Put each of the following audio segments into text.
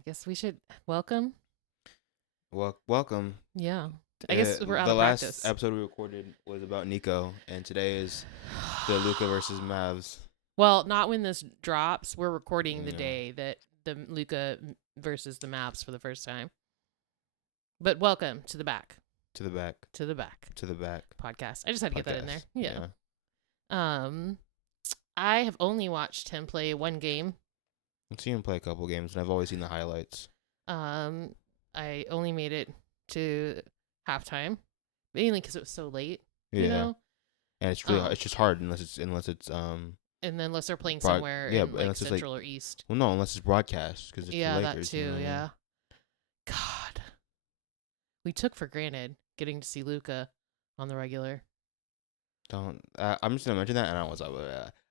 I guess we should welcome. Welcome. Yeah. I guess we're out The of last practice. episode we recorded was about Nico, and today is the Luca versus Mavs. Well, not when this drops. We're recording the Yeah. day that the Luca versus the Maps for the first time. But welcome to the back. To the back. To the back To the back. podcast. I just had to get that in there. Podcast. Yeah. I have only watched him play one game. I've seen him play a couple games, and I've always seen the highlights. I only made it to halftime, mainly because it was so late. Yeah. You know. And it's really it's just hard unless it's and then unless they're playing somewhere in like Central or East. Well, no, unless it's broadcast because it's the that Lakers. too. You know? Yeah. God, we took for granted getting to see Luca on the regular. Don't. I'm just gonna mention that, and I was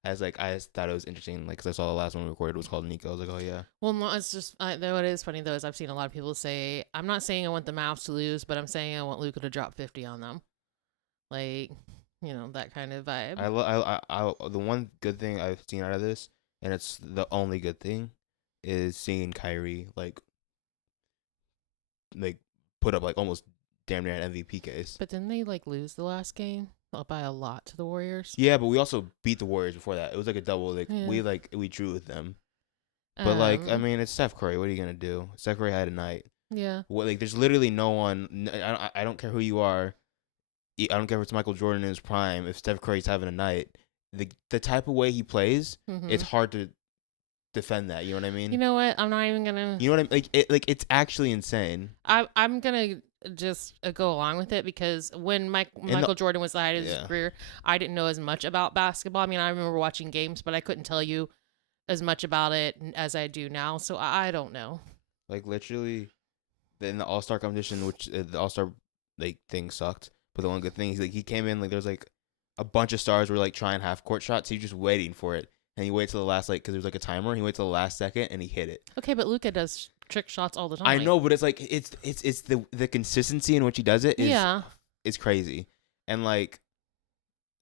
I just thought it was interesting, like, because I saw the last one we recorded was called Nico. I was like, oh yeah. Well, no, it's just though it is funny though is I've seen a lot of people say I'm not saying I want the Mavs to lose, but I'm saying I want Luca to drop 50 on them, like that kind of vibe. The one good thing I've seen out of this, and it's the only good thing, is seeing Kyrie like put up like almost damn near an MVP case. But didn't they like lose the last game by a lot to the Warriors? Yeah, but we also beat the Warriors before that. It was like a double. We drew with them. But I mean, it's Steph Curry. What are you gonna do? Steph Curry had a night. Yeah. There's literally no one. I don't care who you are. I don't care if it's Michael Jordan in his prime. If Steph Curry's having a night, the type of way he plays, it's hard to defend that. You know what I mean? You know what? I'm not even gonna. You know what I mean? It's actually insane. I'm gonna just go along with it because when Michael Jordan was the height of his career, I didn't know as much about basketball. I mean, I remember watching games, but I couldn't tell you as much about it as I do now. So I don't know. Like literally, in the All-Star competition, which the All-Star thing sucked. But the one good thing is he came in there's a bunch of stars were trying half-court shots. He was just waiting for it. And he waited till the last, because there's a timer. He waited till the last second, and he hit it. Okay, but Luka does trick shots all the time. I know, but it's it's the consistency in which he does it is crazy. And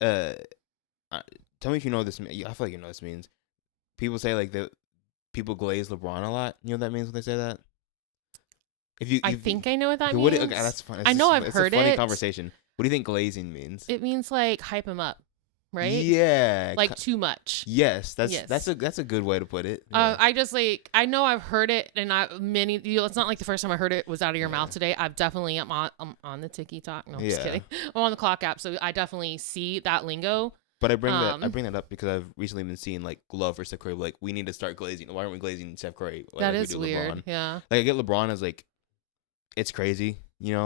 tell me if you know what this means. I feel like you know what this means. People say that people glaze LeBron a lot. You know what that means when they say that? I think I know what that means. Okay, that's fun. I know I've heard it. It's a funny conversation. What do you think glazing means? It means hype him up. Right? Yeah. Too much. Yes, that's a good way to put it. Yeah. I just I know I've heard it, and it's not like the first time I heard it was out of your mouth today. I've definitely I'm on the TikTok. No, I'm just kidding. I'm on the Clock app, so I definitely see that lingo. But I bring that up because I've recently been seeing Love for Steph Curry. We need to start glazing. Why aren't we glazing Steph Curry? That is weird. LeBron? Yeah. I get LeBron as it's crazy. Even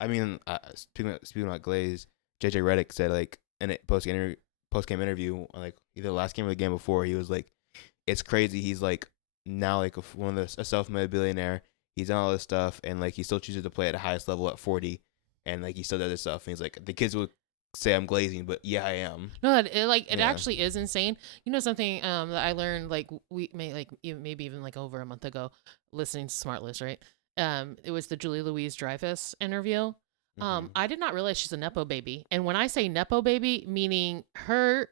I mean, speaking about glaze. JJ Redick said in a post game interview either the last game or the game before, he was it's crazy. He's now a self-made billionaire. He's done all this stuff and he still chooses to play at the highest level at 40, and he still does this stuff. And he's the kids will say I'm glazing, but yeah, I am. No, it actually is insane. You know something that I learned we may maybe even over a month ago, listening to Smartlist, right? It was the Julie Louis-Dreyfus interview. I did not realize she's a Nepo baby. And when I say Nepo baby, meaning her,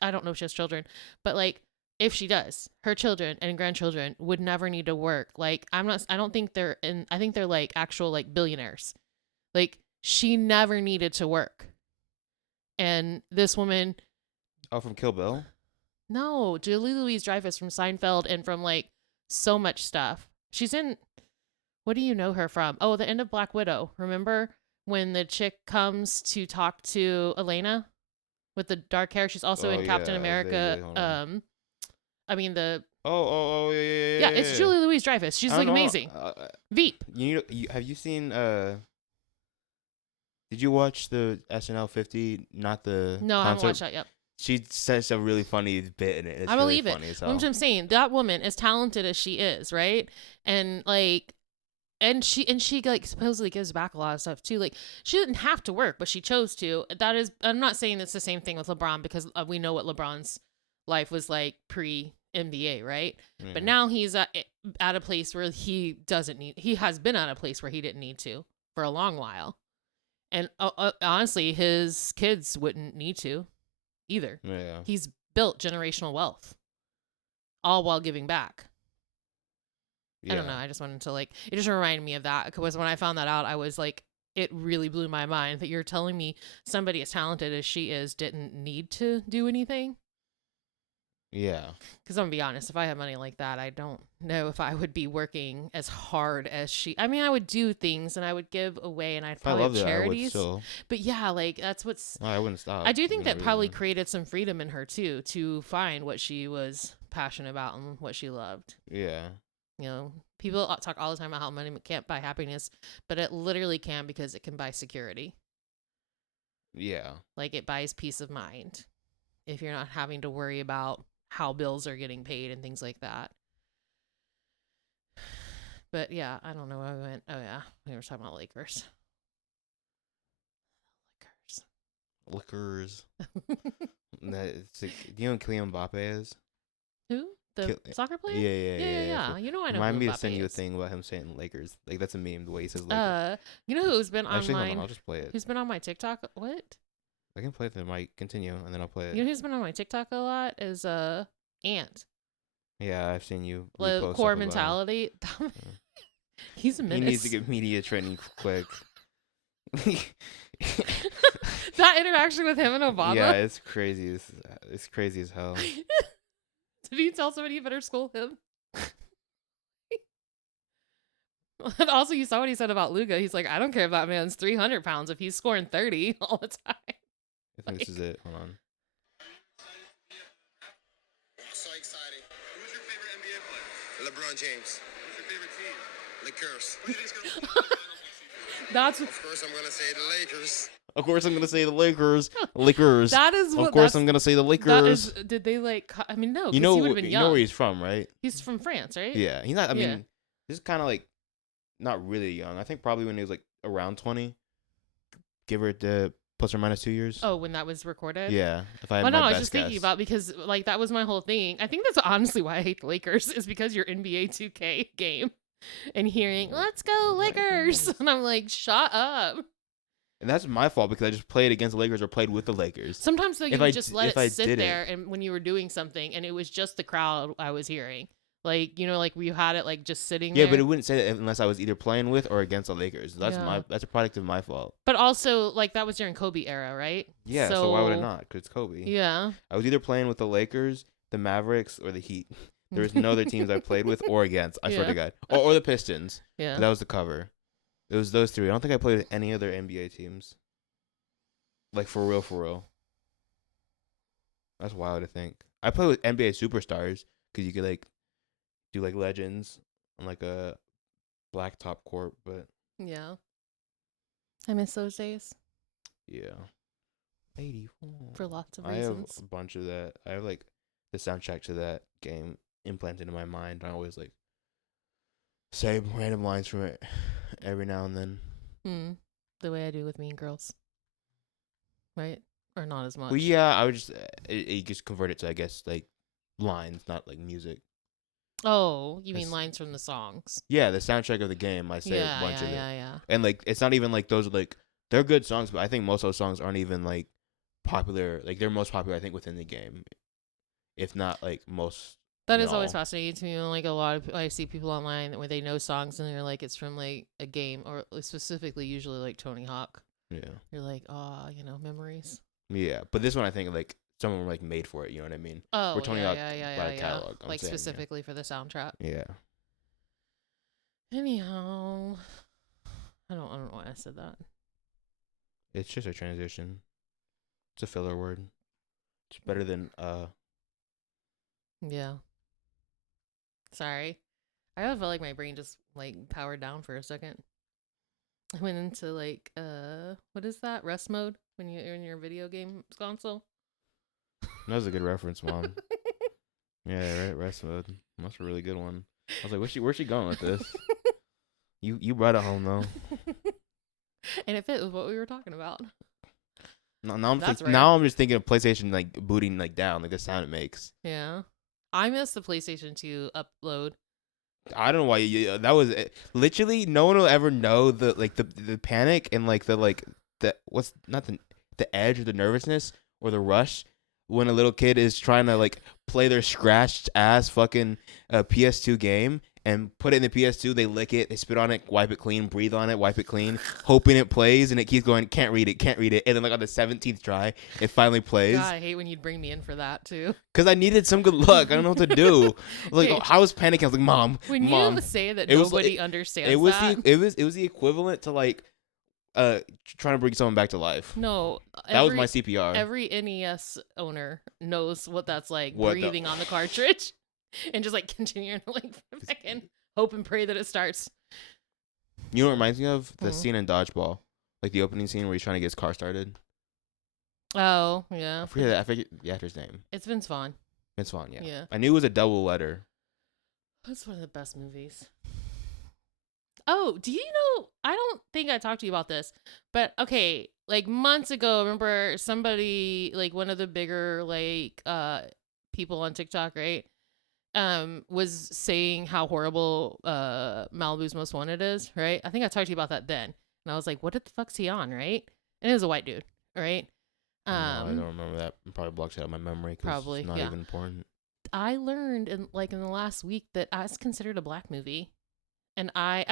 I don't know if she has children, but if she does, her children and grandchildren would never need to work. I don't think I think they're actual billionaires. She never needed to work. And this woman. Oh, from Kill Bill? No, Julie Louis-Dreyfus from Seinfeld and from so much stuff. She's in. What do you know her from? Oh, the end of Black Widow. Remember when the chick comes to talk to Elena with the dark hair? She's also in Captain America. I mean the. Oh, yeah. Yeah, it's Julie Louis-Dreyfus. She's amazing. Veep. Have you seen? Did you watch the SNL 50? Not the. No, concert? I haven't watched that yet. She says a really funny bit in it. It's I believe really funny it. What I'm saying, that woman, as talented as she is, right? And And she supposedly gives back a lot of stuff too. She didn't have to work, but she chose to. That is, I'm not saying it's the same thing with LeBron because we know what LeBron's life was pre-NBA, right? Mm-hmm. But now he's at a place where he has been at a place where he didn't need to for a long while. And honestly, his kids wouldn't need to either. Yeah. He's built generational wealth all while giving back. I don't know. Yeah. I just wanted to like, it just reminded me of that because when I found that out, I was like, it really blew my mind that you're telling me somebody as talented as she is didn't need to do anything. Yeah. Because I'm gonna be honest, if I had money like that, I don't know if I would be working as hard as she. I mean, I would do things and I would give away, and I'd If I probably have loved it, I would charities. still. But yeah, like that's what's. No, I wouldn't stop I do think being a that video probably game. created some freedom in her too to find what she was passionate about and what she loved. Yeah. You know, people talk all the time about how money can't buy happiness, but it literally can because it can buy security. Yeah. Like it buys peace of mind if you're not having to worry about how bills are getting paid and things like that. But yeah, I don't know where we went. Oh yeah, we were talking about Lakers. Liquors. It's like, do you know who Kylian Mbappe is? Who? The soccer player? Yeah. Yeah. You know I know Remind who me to Mbappe send you a is. thing about him saying Lakers. Like that's a meme. The way he says Lakers. You know who's been Actually, on hold on. mine? I'll just play it. Who's been on my TikTok? What? I can play it. It might continue, and then I'll play it. You know who's been on my TikTok a lot is Ant. Yeah, I've seen you repost Core stuff mentality. about him. He's a He menace. needs to get media training quick. That interaction with him and Obama. Yeah, it's crazy. It's crazy as hell. Did he tell somebody you better school him? And also, you saw what he said about Luka. He's like, I don't care if that man's 300 pounds if he's scoring 30 all the time. I think this is it. Hold on. So exciting. Who's your favorite NBA player? LeBron James. Who's your favorite team? Lakers. Who do you think's gonna win the finals this season? That's Of course, I'm gonna say the Lakers. Of course, I'm gonna say the Lakers. Lakers. that is what. Of course, I'm gonna say the That Lakers. is. Did they like? I mean, no. You 'Cause know, he would have been you young. know where he's from, right? He's from France, right? Yeah, he's not. I Yeah. mean, this is kind of like not really young. I think probably when he was like around 20, give or the plus or minus 2 years. Oh, when that was recorded. Yeah, if I had Well, my no, I was best just guess. thinking about because like that was my whole thing. I think that's honestly why I hate the Lakers is because your NBA 2K game and hearing "Let's go Lakers" and I'm like, shut up. And that's my fault because I just played against the Lakers or played with the Lakers. Sometimes though you If would I just d- let if it I sit didn't- there and when you were doing something and it was just the crowd I was hearing. Like, you know, like you had it like just sitting Yeah, there. but it wouldn't say that unless I was either playing with or against the Lakers. That's Yeah. that's a product of my fault. But also like that was during Kobe era, right? Yeah, so why would it not? Because it's Kobe. Yeah. I was either playing with the Lakers, the Mavericks, or the Heat. There was no other teams I played with or against. I swear Yeah. to God, or the Pistons. Yeah. That was the cover. It was those three. I don't think I played with any other NBA teams. Like for real, for real. That's wild to think. I played with NBA superstars because you could like do like legends on like a black top court, but Yeah. I miss those days yeah. 84. for lots of I have reasons. a bunch of that. I have like the soundtrack to that game implanted in my mind. I always like say random lines from it every now and then. The way I do with Mean Girls. Right? Or not as much. Well, yeah, I would just you just convert it to I guess like lines, not like music. Oh, you mean That's- lines from the songs? Yeah, the soundtrack of the game. I say Yeah, a bunch yeah, of it, yeah. and like it's not even like those are like they're good songs, but I think most of those songs aren't even like popular. Like they're most popular, I think, within the game, if not like most. That is always No. fascinating to me. When, like a lot of I see people online where they know songs and they're like it's from like a game or specifically usually like Tony Hawk. Yeah, You're like, you know, memories. yeah, but this one I think like someone were like made for it. You know what I mean? Oh, We're Tony yeah, Hawk yeah, by the catalog, I'm like saying, yeah. specifically for the soundtrack. Yeah. Anyhow, I don't know why I said that. It's just a transition. It's a filler word. It's better than Yeah. Sorry. I felt like my brain just like powered down for a second. I went into like what is that? Rest mode when you're in your video game console. That was a good reference, Mom. Yeah, right. Rest mode. That's a really good one. I was like, where's she going with this? You brought it home though. And it fit with what we were talking about. Now I'm That's now I'm just thinking of PlayStation like booting like down, like the sound it makes. Yeah. I missed the PlayStation 2 upload. I don't know why that was literally no one will ever know the like the panic and like the what's not the edge or the nervousness or the rush when a little kid is trying to like play their scratched ass fucking PS2 game and put it in the PS2. They lick it, they spit on it, wipe it clean, breathe on it, wipe it clean, hoping it plays, and it keeps going. Can't read it, can't read it, and then like on the 17th try, it finally plays. God, I hate when you'd bring me in for that too. Cause I needed some good luck. I don't know what to do. Like Hey, I was panicking. I was like, Mom, when Mom. you say that It was nobody like- understands It was that, it was the equivalent to like trying to bring someone back to life. no, That was my CPR. Every NES owner knows what that's like, What the- breathing on the cartridge and just like continuing to like fucking hope and pray that it starts. You know what it reminds me of? The Mhm. scene in Dodgeball. Like the opening scene where he's trying to get his car started. Oh, yeah. I forget the actor's name. It's Vince Vaughn. Vince Vaughn, yeah. Yeah. I knew it was a double letter. That's one of the best movies. Oh, do you know? I don't think I talked to you about this, but okay, like months ago, remember somebody, like one of the bigger like people on TikTok, right? Was saying how horrible Malibu's Most Wanted is, right? I think I talked to you about that then. And I was like, what the fuck's he on, right? And it was a white dude, right? No, I don't remember that. Probably blocked it out of my memory. Probably, it's not yeah. even important. I learned in the last week that it's considered a black movie. And I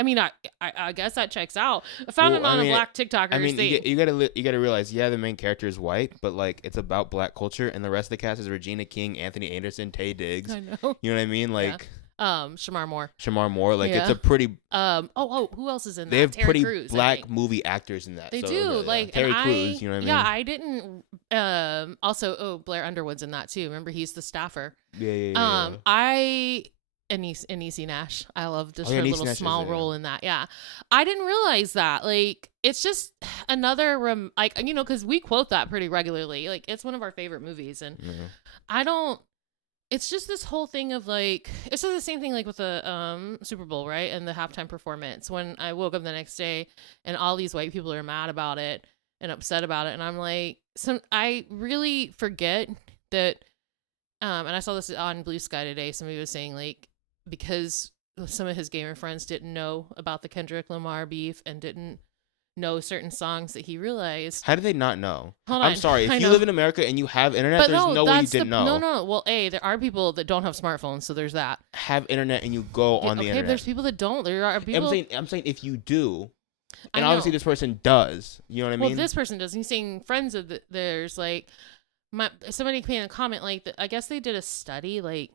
guess that checks out. I found it on a black TikToker. I mean, saying, you gotta realize, yeah, the main character is white, but like it's about black culture, and the rest of the cast is Regina King, Anthony Anderson, Tay Diggs. I know. You know what I mean? Like, Shamar Moore. Shamar Moore. Like, it's Yeah. a pretty. Who else is in that? They have Terry pretty Crews, I black think. movie actors in that. They so, do. yeah. Like Terry and Crews. You know what I mean? Yeah, I didn't. Also, Blair Underwood's in that too. Remember, he's the staffer. Yeah. And Niecy Nash. I love just Oh, yeah, her Niecy little Nash is small there, yeah. role in that. Yeah, I didn't realize that. Like, it's just another because we quote that pretty regularly. Like, it's one of our favorite movies, and Yeah. I don't. It's just this whole thing of like, it's just the same thing like with the Super Bowl, right? And the halftime performance. When I woke up the next day and all these white people are mad about it and upset about it, and I'm like, I really forget that. And I saw this on Blue Sky today. Somebody was saying like, because some of his gamer friends didn't know about the Kendrick Lamar beef and didn't know certain songs, that he realized. How do they not know? Hold I'm on, sorry. If I you know. live in America and you have internet, But there's no way you that's didn't know. No. Well, there are people that don't have smartphones, so there's that. Have internet and you go on the Okay, internet. there's people that don't. There are people. I'm saying if you do, I and obviously know. this person does. You know what I mean? Well, this person does. He's saying friends of theirs, like somebody came in a comment like I guess they did a study, like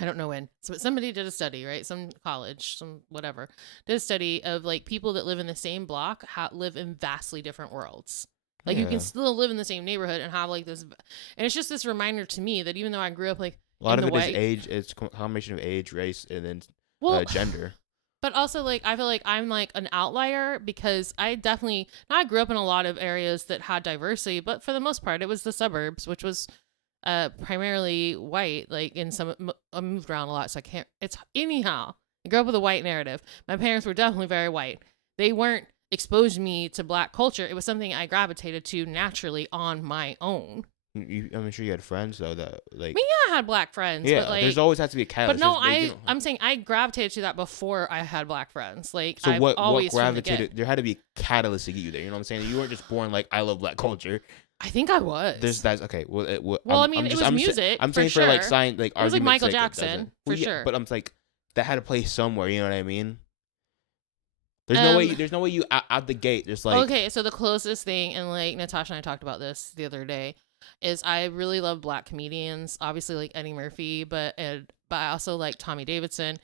I don't know when, but somebody did a study, right? Some college, some whatever, did a study of like people that live in the same block live in vastly different worlds. Like you Yeah. can still live in the same neighborhood and have like this, and it's just this reminder to me that even though I grew up like a lot in of the it is white- age. It's a combination of age, race, and then well, gender. but also like I feel like I'm like an outlier because I definitely now I grew up in a lot of areas that had diversity, but for the most part it was the suburbs, which was primarily white. Like in I moved around a lot, so I can't. It's anyhow. I grew up with a white narrative. My parents were definitely very white. They weren't exposed me to black culture. It was something I gravitated to naturally on my own. I'm sure you had friends though that like. I mean, yeah, I had black friends. Yeah, but, like, there's always has to be a But catalyst. no, There's- like, you know- I'm saying I gravitated to that before I had black friends. Like, So I've what always from the gravitated? get- There had to be a catalyst to get you there. You know what I'm saying? You weren't just born like I love black culture. I think I was. That's okay. Well, Well, I mean, it was music, I'm for saying for like sure. science, like It was like argument's Michael sake, it Jackson, doesn't. for Well, yeah, sure. But I'm like that had a place somewhere. You know what I mean? There's no way. There's no way you out the gate just like okay, so the closest thing, and like Natasha and I talked about this the other day, is I really love black comedians. Obviously, like Eddie Murphy, but I also like Tommy Davidson.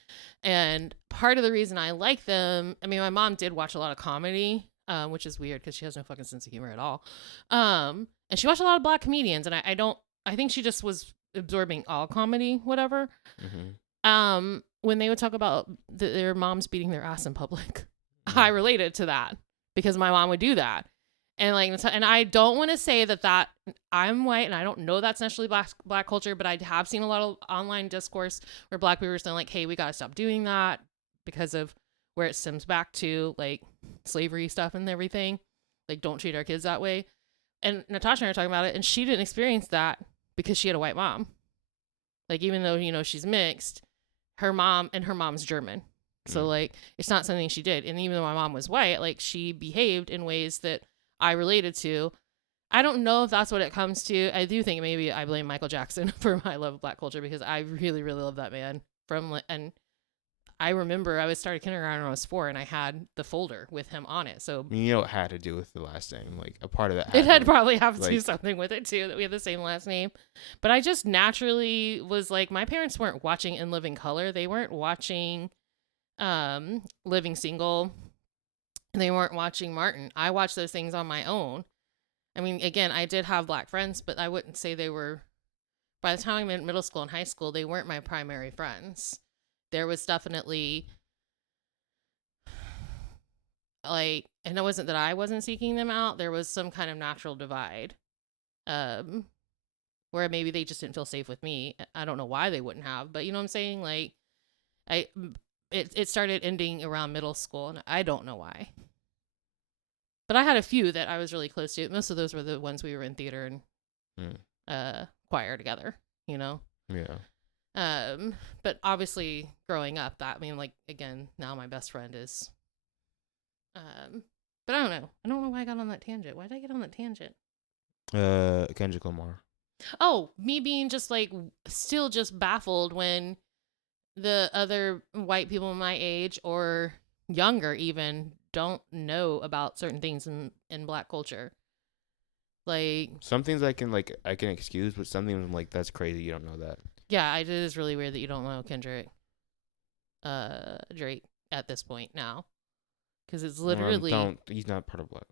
And part of the reason I like them, I mean, my mom did watch a lot of comedy, which is weird because she has no fucking sense of humor at all. And she watched a lot of black comedians, and I think she just was absorbing all comedy, whatever. Mhm. When they would talk about their moms beating their ass in public, I related to that because my mom would do that. And like, and I don't want to say that I'm white and I don't know that's necessarily black culture, but I have seen a lot of online discourse where black people are saying like, hey, we got to stop doing that because of where it stems back to, like slavery stuff and everything. Like, don't treat our kids that way. And Natasha and I were talking about it, and she didn't experience that because she had a white mom. Like, even though, you know, she's mixed, her mom's German. So like, it's not something she did. And even though my mom was white, like she behaved in ways that I related to. I don't know if that's what it comes to. I do think maybe I blame Michael Jackson for my love of black culture because I really, really love that man. And I remember I was started kindergarten when I was 4, and I had the folder with him on it. So You know, it had to do with the last name. Like a part of that. it had to, probably have to do like- something with it too, that we had the same last name. But I just naturally was like, my parents weren't watching In Living Color. They weren't watching Living Single. They weren't watching Martin. I watched those things on my own. I mean, again, I did have black friends, but I wouldn't say they were. By the time I'm in middle school and high school, they weren't my primary friends. There was definitely like, and it wasn't that I wasn't seeking them out. There was some kind of natural divide, where maybe they just didn't feel safe with me. I don't know why they wouldn't have, but you know what I'm saying? Like, it started ending around middle school, and I don't know why. But I had a few that I was really close to. Most of those were the ones we were in theater and choir together, you know? Yeah. But obviously growing up, that, I mean, like, again, now my best friend is, but I don't know. I don't know why I got on that tangent. Why did I get on that tangent? Kendrick Lamar. Oh, me being just like still just baffled when the other white people my age or younger even don't know about certain things in black culture. Like, Some things I can excuse, but some things I'm like, that's crazy. You don't know that. yeah, it is really weird that you don't know Kendrick Drake at this point now. Because it's literally... He's not part of black.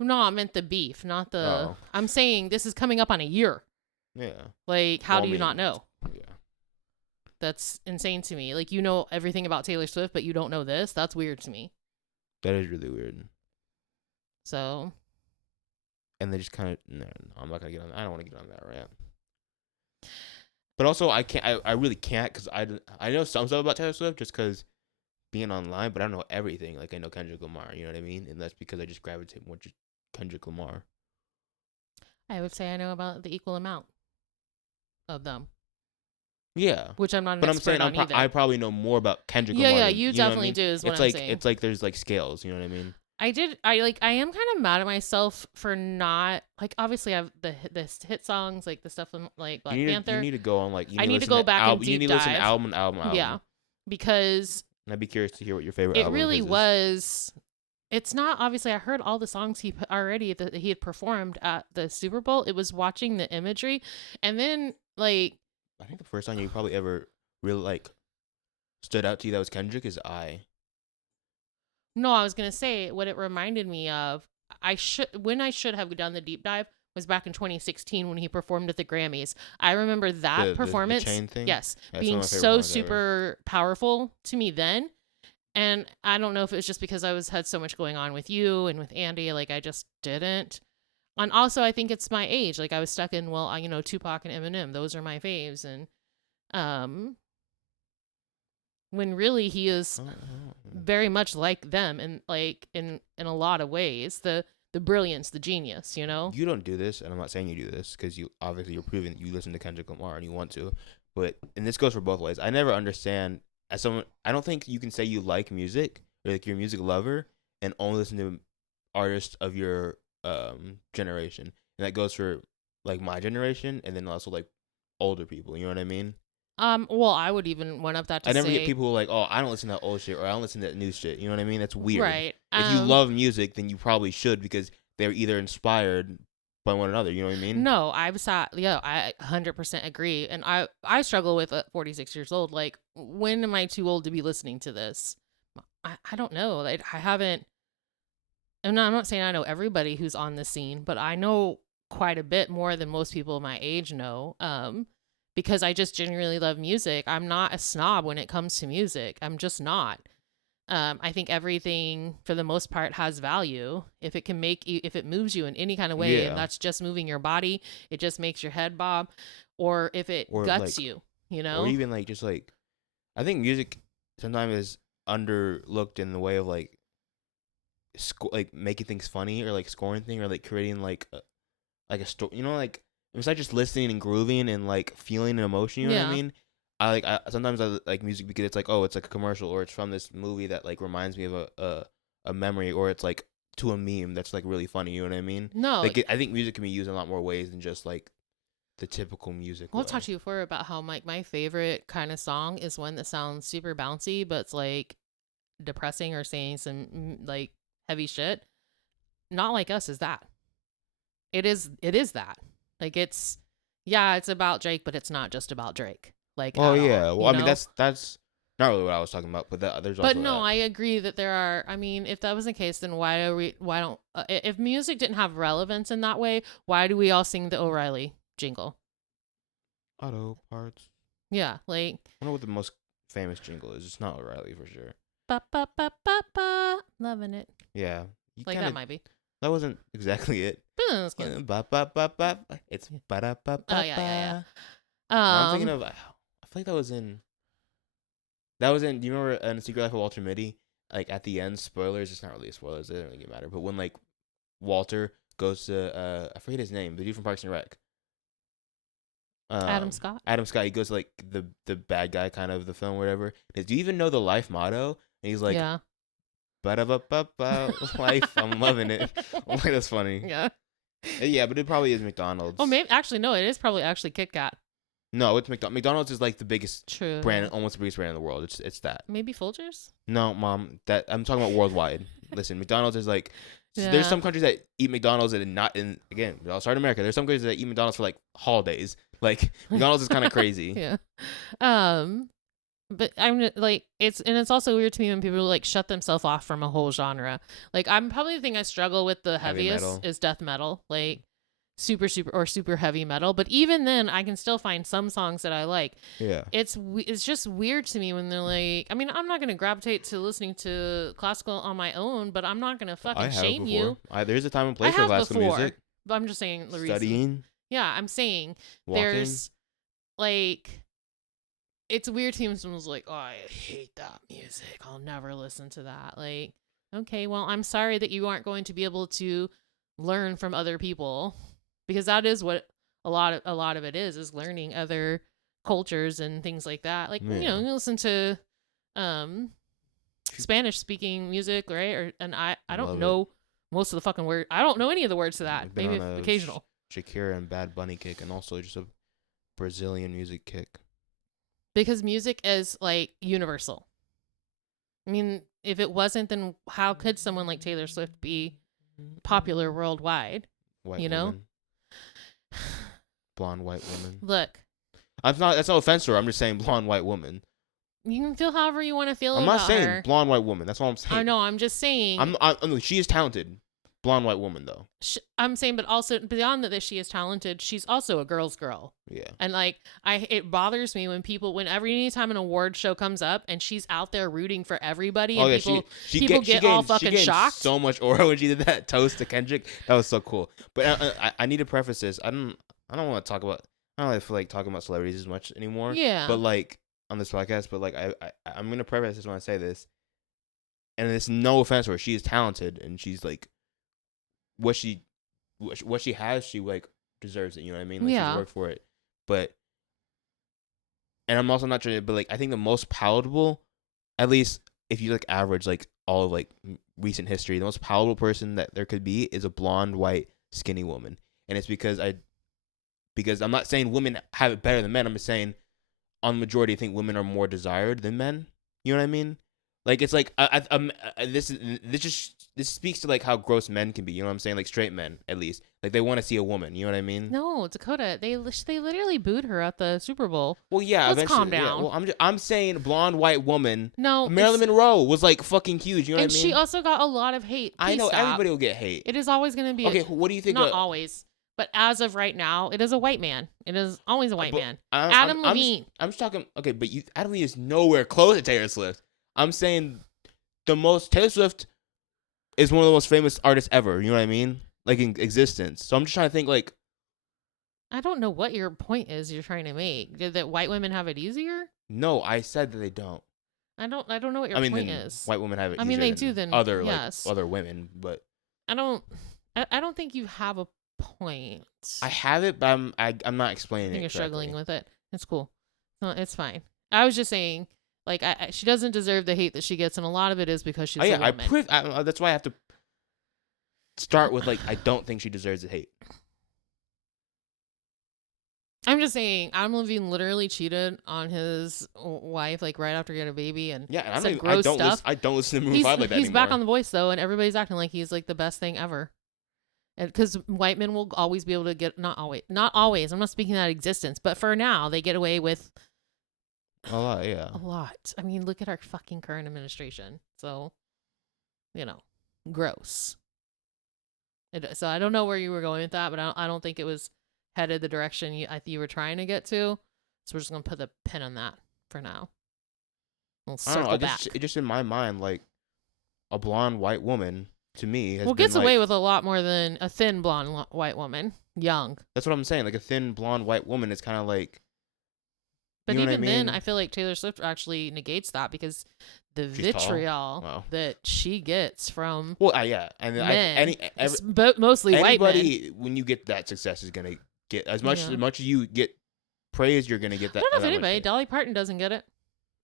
No, I meant the beef, not the... Oh. I'm saying this is coming up on a year. Yeah. Like, how Well, do I you mean, not know? Yeah. That's insane to me. Like, you know everything about Taylor Swift, but you don't know this? That's weird to me. That is really weird. So... And they just kind of... No, I'm not going to get on that. I don't want to get on that rant. But also, I can't. I really can't, because I know some stuff about Taylor Swift just because being online, but I don't know everything. Like, I know Kendrick Lamar, you know what I mean? And that's because I just gravitate more to Kendrick Lamar. I would say I know about the equal amount of them. Yeah. Which I'm not an But I'm expert saying on either. I probably know more about Kendrick Yeah, Lamar. yeah, than, you know what I definitely mean? do is what it's I'm like, saying. It's like there's like scales, you know what I mean? I am kind of mad at myself for not, like, obviously I have the hit songs, like the stuff from like Black Panther. You need to go on like. I need to go back and deep You need to listen to dive. album. Yeah, because And I'd be curious to hear what your favorite it album really is. was. It's not, obviously I heard all the songs he had performed at the Super Bowl. It was watching the imagery, and then like I think the first song you probably ever really like stood out to you that was Kendrick is I. no, I was gonna say what it reminded me of. I should have done the deep dive was back in 2016 when he performed at the Grammys. I remember that performance. The chain thing? Yes, Yeah, being it's one of my favorite so ones super powerful to me then. And I don't know if it was just because I had so much going on with you and with Andy, like I just didn't. And also I think it's my age. Like I was stuck in, well, Tupac and Eminem, those are my faves. And when really he is very much like them, and like in a lot of ways, the brilliance, the genius, you know. You don't do this, and I'm not saying you do this because you obviously you're proving that you listen to Kendrick Lamar and you want to, but and this goes for both ways. I never understand as someone. I don't think you can say you like music or like you're a music lover and only listen to artists of your generation, and that goes for like my generation and then also like older people. You know what I mean? Well, I would even one up that to I never say, get people who are like, oh, I don't listen to that old shit or I don't listen to that new shit. You know what I mean? That's weird. right? If you love music, then you probably should because they're either inspired by one another. You know what I mean? No, I 100% agree, and I struggle with 46 years old. Like, when am I too old to be listening to this? I don't know. Like, I haven't. And I'm not saying I know everybody who's on the scene, but I know quite a bit more than most people my age know. Because I just genuinely love music. I'm not a snob when it comes to music. I'm just not. I think everything, for the most part, has value. If it can make you, if it moves you in any kind of way, Yeah. and that's just moving your body, it just makes your head bob, or if it guts you, you know? Or even like just like, I think music sometimes is underlooked in the way of like, like making things funny or like scoring thing or like creating like a story. You know, like besides just listening and grooving and like feeling an emotion. You know what I Yeah. mean? I sometimes I like music because it's like, oh, it's like a commercial or it's from this movie that like reminds me of a memory, or it's like to a meme that's like really funny. You know what I mean? No, Like I think music can be used in a lot more ways than just like the typical music Well, way. I've talked to you before about how my favorite kind of song is one that sounds super bouncy, but it's like depressing or saying some like heavy shit. Not Like Us is that. It is that. Like it's about Drake, but it's not just about Drake. Like Oh at yeah, all. well I mean that's not really what I was talking about, but there's But also no, that. I agree that there are. I mean, if that was the case, then why don't if music didn't have relevance in that way, why do we all sing the O'Reilly jingle? Auto parts. Yeah, like I don't know what the most famous jingle is. It's not O'Reilly for sure. ba ba ba ba ba, loving it. Yeah, you Like kinda, that might be. that wasn't exactly it. That's close. Ba ba ba ba. It's ba da ba Oh ba yeah, yeah, ba. yeah. No, I'm thinking of. I feel like that was in. That was in. Do you remember in Secret Life of Walter Mitty? Like at the end, spoilers. It's not really spoilers. It doesn't really matter. But when like Walter goes to I forget his name, the dude from Parks and Rec. Adam Scott. Adam Scott. He goes to, like the bad guy kind of the film, or whatever. Do you even know the life motto? And he's like, Yeah. ba da ba ba ba life. I'm loving it. I'm like, that's funny. Yeah. Yeah, but it probably is McDonald's. Oh, maybe actually no. It is probably actually Kit Kat. No, it's McDonald's. McDonald's is like the biggest True. brand, almost the biggest brand in the world. It's that. Maybe Folgers. No, mom, that I'm talking about worldwide. Listen, McDonald's is like Yeah. there's some countries that eat McDonald's and not in again. I'll start in America. There's some countries that eat McDonald's for like holidays. Like McDonald's is kind of crazy. Yeah. But I'm like it's also weird to me when people like shut themselves off from a whole genre. Like I'm probably the thing I struggle with the Heavy heaviest metal. is death metal, like super heavy metal. But even then, I can still find some songs that I like. Yeah. It's just weird to me when they're like. I mean, I'm not gonna gravitate to listening to classical on my own, but I'm not gonna I fucking have shame before. you. There's a time and I place for have classical before, music. but I'm just saying the reason. Studying, Yeah, I'm saying walking. there's like it's weird to me when someone's like, oh, I hate that music, I'll never listen to that. Like, okay, well, I'm sorry that you aren't going to be able to learn from other people, because that is what a lot of it is learning other cultures and things like that. Like, you Yeah. listen to Spanish speaking music, right? And I don't Love it. know most of the fucking words. I don't know any of the words to that. I've been Maybe on a occasional. Shakira and Bad Bunny kick, and also just a Brazilian music kick. Because music is like universal. I mean, if it wasn't, then how could someone like Taylor Swift be popular worldwide? White You know? woman. Blonde white woman. Look, That's no offense to her. I'm just saying blonde white woman. you can feel however you want to feel I'm about not saying her. blonde white woman. That's all I'm saying. I know. I'm just saying. She is talented. Blonde white woman though. I'm saying, but also beyond that she is talented, she's also a girl's girl. Yeah. And like it bothers me when anytime an award show comes up and she's out there rooting for everybody, and people get all fucking shocked. So much aura when she did that toast to Kendrick. That was so cool. But I need to preface this. I don't want to talk about. I don't really feel like talking about celebrities as much anymore. Yeah. But like on this podcast, but like I'm gonna preface this when I say this, and it's no offense to her. She is talented, and she's like what she has. She like deserves it. You know what I mean? Like Yeah. she's worked for it. But and I'm also not trying to, but like I think the most palatable, at least if you like average like all of like recent history, the most palatable person that there could be is a blonde, white, skinny woman. And it's because I'm not saying women have it better than men. I'm just saying on the majority I think women are more desired than men. You know what I mean? Like it's like this speaks to like how gross men can be. You know what I'm saying? Like straight men, at least. Like they want to see a woman. You know what I mean? No, Dakota, they literally booed her at the Super Bowl. Well, yeah. Let's eventually, calm yeah. down. Well, I'm saying blonde white woman. No, Marilyn Monroe was like fucking huge. You know and what I mean? she also got a lot of hate. I Please know stop. everybody will get hate. It is always going to be. Okay, what do you think? Not always, but as of right now, it is a white man. It is always a white man. Adam Levine. I'm just talking. Okay, but Adam Levine is nowhere close to Taylor Swift. I'm saying Taylor Swift is one of the most famous artists ever. You know what I mean? Like in existence. So I'm just trying to think like. I don't know what your point is you're trying to make. Did that white women have it easier? No, I said that they don't. I don't know what your point is. White women have it. I mean, they easier do than then. other yes. like other women, but I don't think you have a point. I have it, but I'm not explaining I think it. you're struggling correctly. with it. It's cool. No, it's fine. I was just saying, like, she doesn't deserve the hate that she gets, and a lot of it is because she's a woman. That's why I have to start with like I don't think she deserves the hate. I'm just saying, Adam Levine literally cheated on his wife like right after he had a baby and Yeah, and I don't said even, gross stuff. I don't listen to Maroon He's 5 like that he's back anymore. on The Voice though, and everybody's acting like he's like the best thing ever. Because white men will always be able to get not always. I'm not speaking that existence, but for now they get away with A lot, yeah. a lot. I mean, look at our fucking current administration. So, gross. So I don't know where you were going with that, but I don't think it was headed the direction you were trying to get to. So we're just gonna put the pin on that for now. We'll I don't know. circle back. It just in my mind, like a blonde white woman to me has been Gets like, away with a lot more than a thin blonde white woman, young. That's what I'm saying. Like a thin blonde white woman is kind of like. But You know even what I mean? then, I feel like Taylor Swift actually negates that because the She's tall? vitriol Wow. that she gets from Well, yeah, and men, every, mostly white men. anybody when you get that success is gonna get as much as you get praise, you're gonna get that. I don't know if that much anybody. shit. Dolly Parton doesn't get it.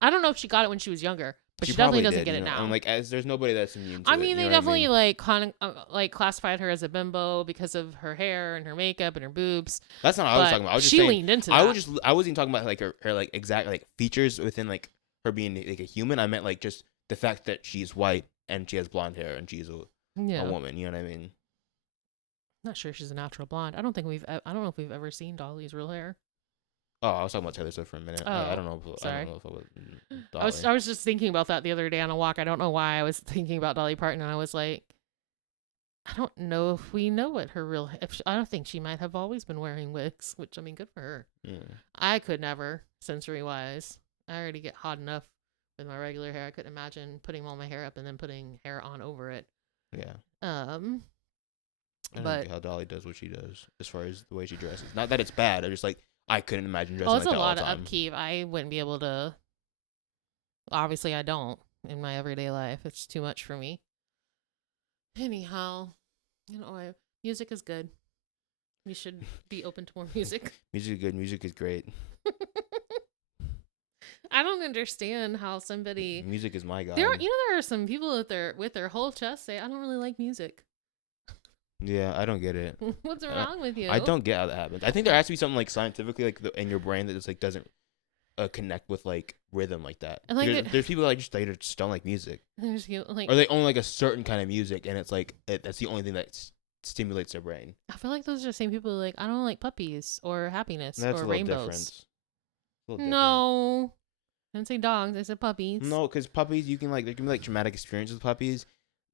I don't know if she got it when she was younger, but she probably definitely doesn't did, get it now. And like, as there's nobody that's immune to I it, mean, you they know what definitely I mean? like classified her as a bimbo because of her hair and her makeup and her boobs. That's not what I was talking about. I was just she saying, leaned into that. I wasn't even talking about like her like exact like features within like her being like a human. I meant like just the fact that she's white and she has blonde hair and she's a woman. You know what I mean? Not sure she's a natural blonde. I don't know if we've ever seen Dolly's real hair. Oh, I was talking about Taylor Swift for a minute. I don't know. Sorry. I don't know if it was I was just thinking about that the other day on a walk. I don't know why I was thinking about Dolly Parton, and I was like, I don't know if we know what her real. I don't think she might have always been wearing wigs, which I mean, good for her. Yeah. I could never, sensory wise. I already get hot enough with my regular hair. I couldn't imagine putting all my hair up and then putting hair on over it. Yeah. I don't get how Dolly does what she does as far as the way she dresses. Not that it's bad. I'm just like, I couldn't imagine dressing like it's that a all lot the of time. upkeep. I wouldn't be able to. Obviously, I don't in my everyday life. It's too much for me. Anyhow, music is good. We should be open to more music. Music is good. Music is great. I don't understand how somebody. Music is my god. There are some people with their whole chest say, "I don't really like music." Yeah, I don't get it. What's wrong with you? I don't get how that happens. I think there has to be something like scientifically, like in your brain that just like doesn't connect with like rhythm like that. And, like, There's people that just don't like music, or they only like a certain kind of music, and it's like that's the only thing that stimulates their brain. I feel like those are the same people like I don't like puppies or happiness That's or a little rainbows. different. No, I didn't say dogs. I said puppies. No, because puppies, there can be like traumatic experiences with puppies.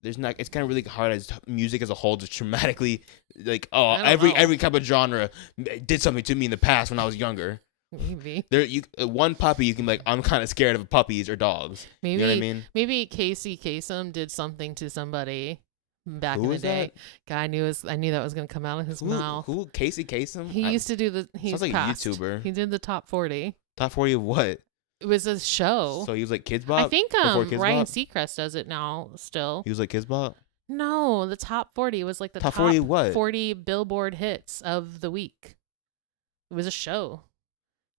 There's not. It's kind of really hard as music as a whole, just traumatically, like every type of genre did something to me in the past when I was younger. Maybe one puppy you can be like, I'm kind of scared of puppies or dogs. Maybe you know what I mean? Maybe Casey Kasem did something to somebody back Who in the was day. God, I knew that was gonna come out of his mouth. Who? Casey Kasem? He used to do sounds like passed. a YouTuber. He did the top 40. Top 40 of what? It was a show. So he was like Kids Bop? I think Kids Ryan Bop? Seacrest does it now still. He was like Kids Bop? No, the top 40 was like the top 40 what? 40 Billboard hits of the week. It was a show.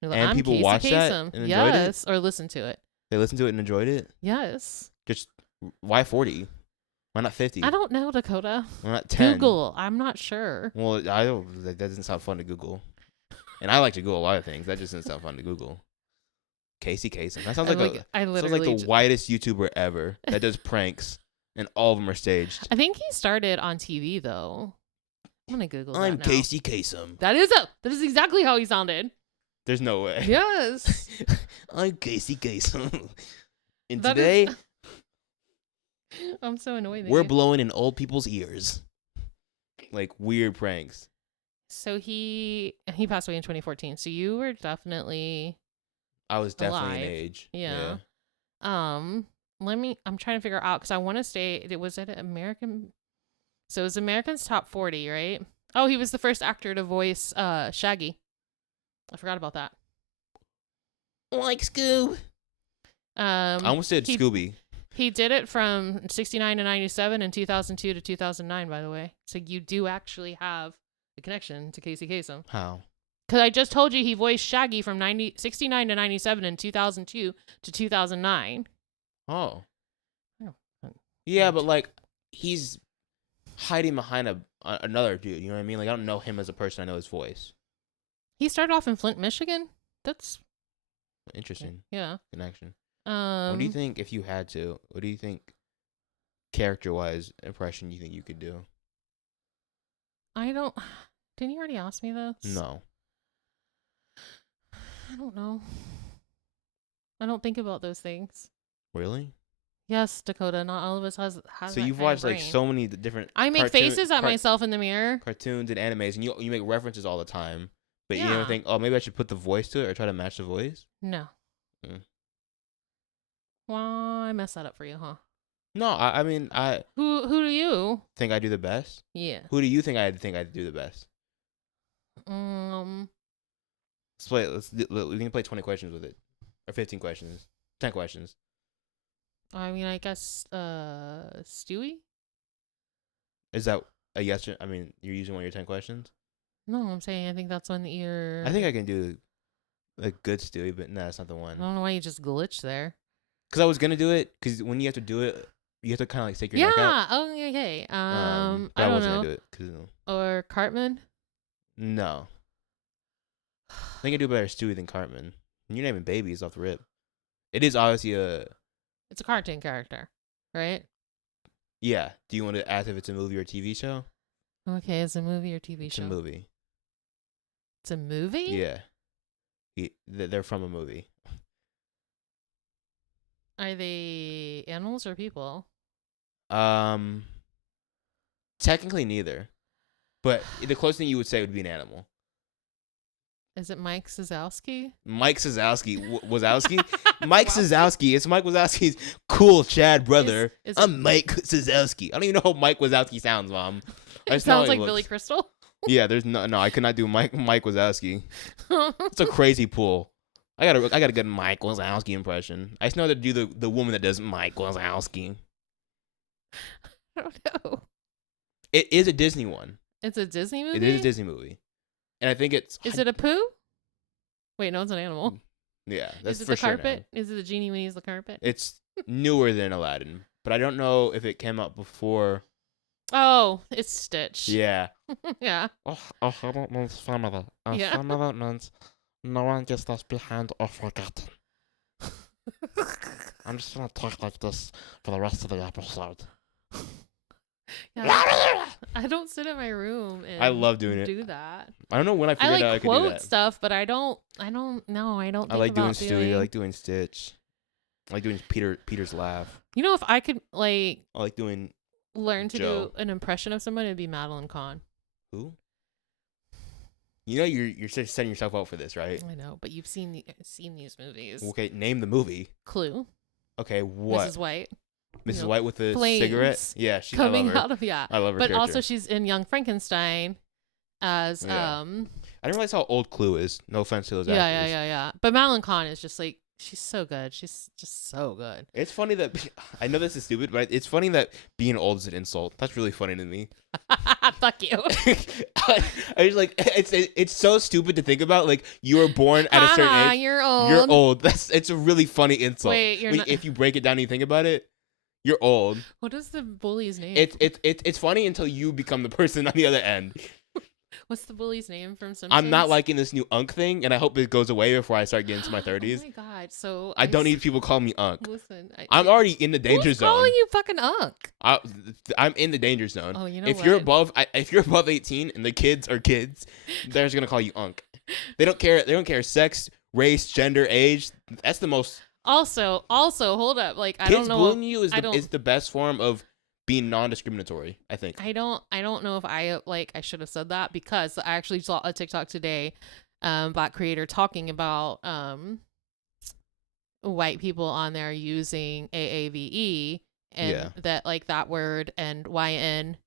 Like, and I'm people Casey watched that Kasem. and enjoyed Yes, or listened to it. They listened to it and enjoyed it? Yes. Just, why 40? Why not 50? I don't know, Dakota. Why not 10? Google. I'm not sure. Well, that doesn't sound fun to Google. And I like to Google a lot of things. That just doesn't sound fun to Google. Casey Kasem. That sounds like the whitest YouTuber ever that does pranks, and all of them are staged. I think he started on TV though. I'm gonna Google that I'm now. Casey Kasem. That is exactly how he sounded. There's no way. Yes. I'm Casey Kasem. And That today, is- I'm so annoyed. that we're you- blowing in old people's ears. Like weird pranks. So he passed away in 2014. So you were definitely I was definitely alive. an age. Yeah. I'm trying to figure out because I want to say was it American. So it was American's Top 40, right? Oh, he was the first actor to voice Shaggy. I forgot about that. Like Scoob. I almost said Scooby. He did it from 69 to 97 and 2002 to 2009, by the way. So you do actually have a connection to Casey Kasem. How? Because I just told you he voiced Shaggy from 69 to 97 and 2002 to 2009. Oh. Oh. Yeah, but like he's hiding behind another dude. You know what I mean? Like I don't know him as a person. I know his voice. He started off in Flint, Michigan. That's Interesting yeah. connection. What do you Um, think if you had to? What do you think character-wise impression you think you could do? I don't. Didn't you already ask me this? No. I don't know. I don't think about those things. Really? Yes, Dakota. Not all of us has So that you've kind of watched like brain. so many different I make faces at myself in the mirror. cartoons and animes, and you make references all the time, but you never Yeah. think, oh, maybe I should put the voice to it or try to match the voice. No. Mm. Well, I messed that up for you, huh? No, I mean, I Who do you? think I do the best. Yeah. Who do you think I do the best? Let's play. We can play 20 questions with it, or 15 questions, 10 questions. I mean, I guess Stewie? Is that a yes? I mean, you're using one of your 10 questions. No, I'm saying I think that's one that you're. I think I can do a good Stewie, but no, that's not the I one. don't know why you just glitched there. Because I was gonna do it. Because when you have to do it, you have to kind of like stick your neck out. Yeah. Oh, okay. But I I don't wasn't know. gonna do it. 'Cause, Or Cartman. no, I think I do better Stewie than Cartman. You're naming babies off the rip. It is obviously a It's a cartoon character, right? yeah. Do you want to ask if it's a movie or a TV show? Okay, it's a movie or TV It's show. a movie. It's a movie. Yeah. They're from a movie. Are they animals or people? Technically neither, but the closest thing you would say would be an animal. Is it Mike Wazowski? Mike Wazowski. Wazowski? Mike Wazowski. It's Mike Wazowski's cool Chad brother. Is I'm Mike Wazowski. I don't even know how Mike Wazowski sounds, Mom. I It just know how sounds he like looks. Billy Crystal. Yeah, there's no, I could not do Mike Wazowski. It's a crazy pull. I got a good Mike Wazowski impression. I just know how to do the woman that does Mike Wazowski. I don't know. It is a Disney one. It's a Disney movie. It is a Disney movie, and I think it's. Is it a poo? Wait, no, it's an animal. Yeah, that's Is it for the sure. carpet? Is it the genie when he's the carpet? It's newer than Aladdin, but I don't know if it came out before. Oh, it's Stitch. Yeah. Yeah. Oh, I don't mean family. And Yeah. family means no one gets left behind or forgotten. I'm just gonna talk like this for the rest of the episode. Yeah, I don't sit in my room and I love doing it. do that. I don't know when I I figured out I like could do quote that. stuff, but I don't know. I don't I think like doing about Stewie. I like doing Stitch. I like doing Peter's laugh. You know, if I could like I like doing learn to Joe. do an impression of someone, it'd be Madeline Kahn. who? You know you're setting yourself up for this, right? I know, but you've seen these movies. Okay, name the movie. Clue. Okay, what? Mrs. White. Mrs. know, White with the flames cigarette? Yeah, I coming love her. out of I love her but character. also she's in Young Frankenstein as Yeah. I didn't realize how old Clue is. No offense to those actors. yeah. But Madeline Kahn is just like she's so good. She's just so good. It's funny that I know this is stupid, but it's funny that being old is an insult. That's really funny to me. Fuck you. I was like, it's so stupid to think about. Like you were born at a certain age. You're old. You're old. It's a really funny insult. Wait, you're Like, not. if you break it down and you think about it, you're old. What is the bully's name? It's funny until you become the person on the other end. What's the bully's name from Simpsons? I'm not liking this new Unk thing, and I hope it goes away before I start getting to my 30s. Oh my god! So I don't need people calling me Unk. Listen, I'm already in the danger who's zone. calling you fucking Unk? I'm in the danger zone. Oh, you know if what? you're above 18 and the kids are kids, they're just gonna call you Unk. They don't care. They don't care sex, race, gender, age. That's the most. Also, hold up. Like I Kids don't know. bullying you is I don't- is the best form of being non-discriminatory. I think. I don't know if I should have said that because I actually saw a TikTok today, Black creator talking about white people on there using AAVE and Yeah. that like that word and YN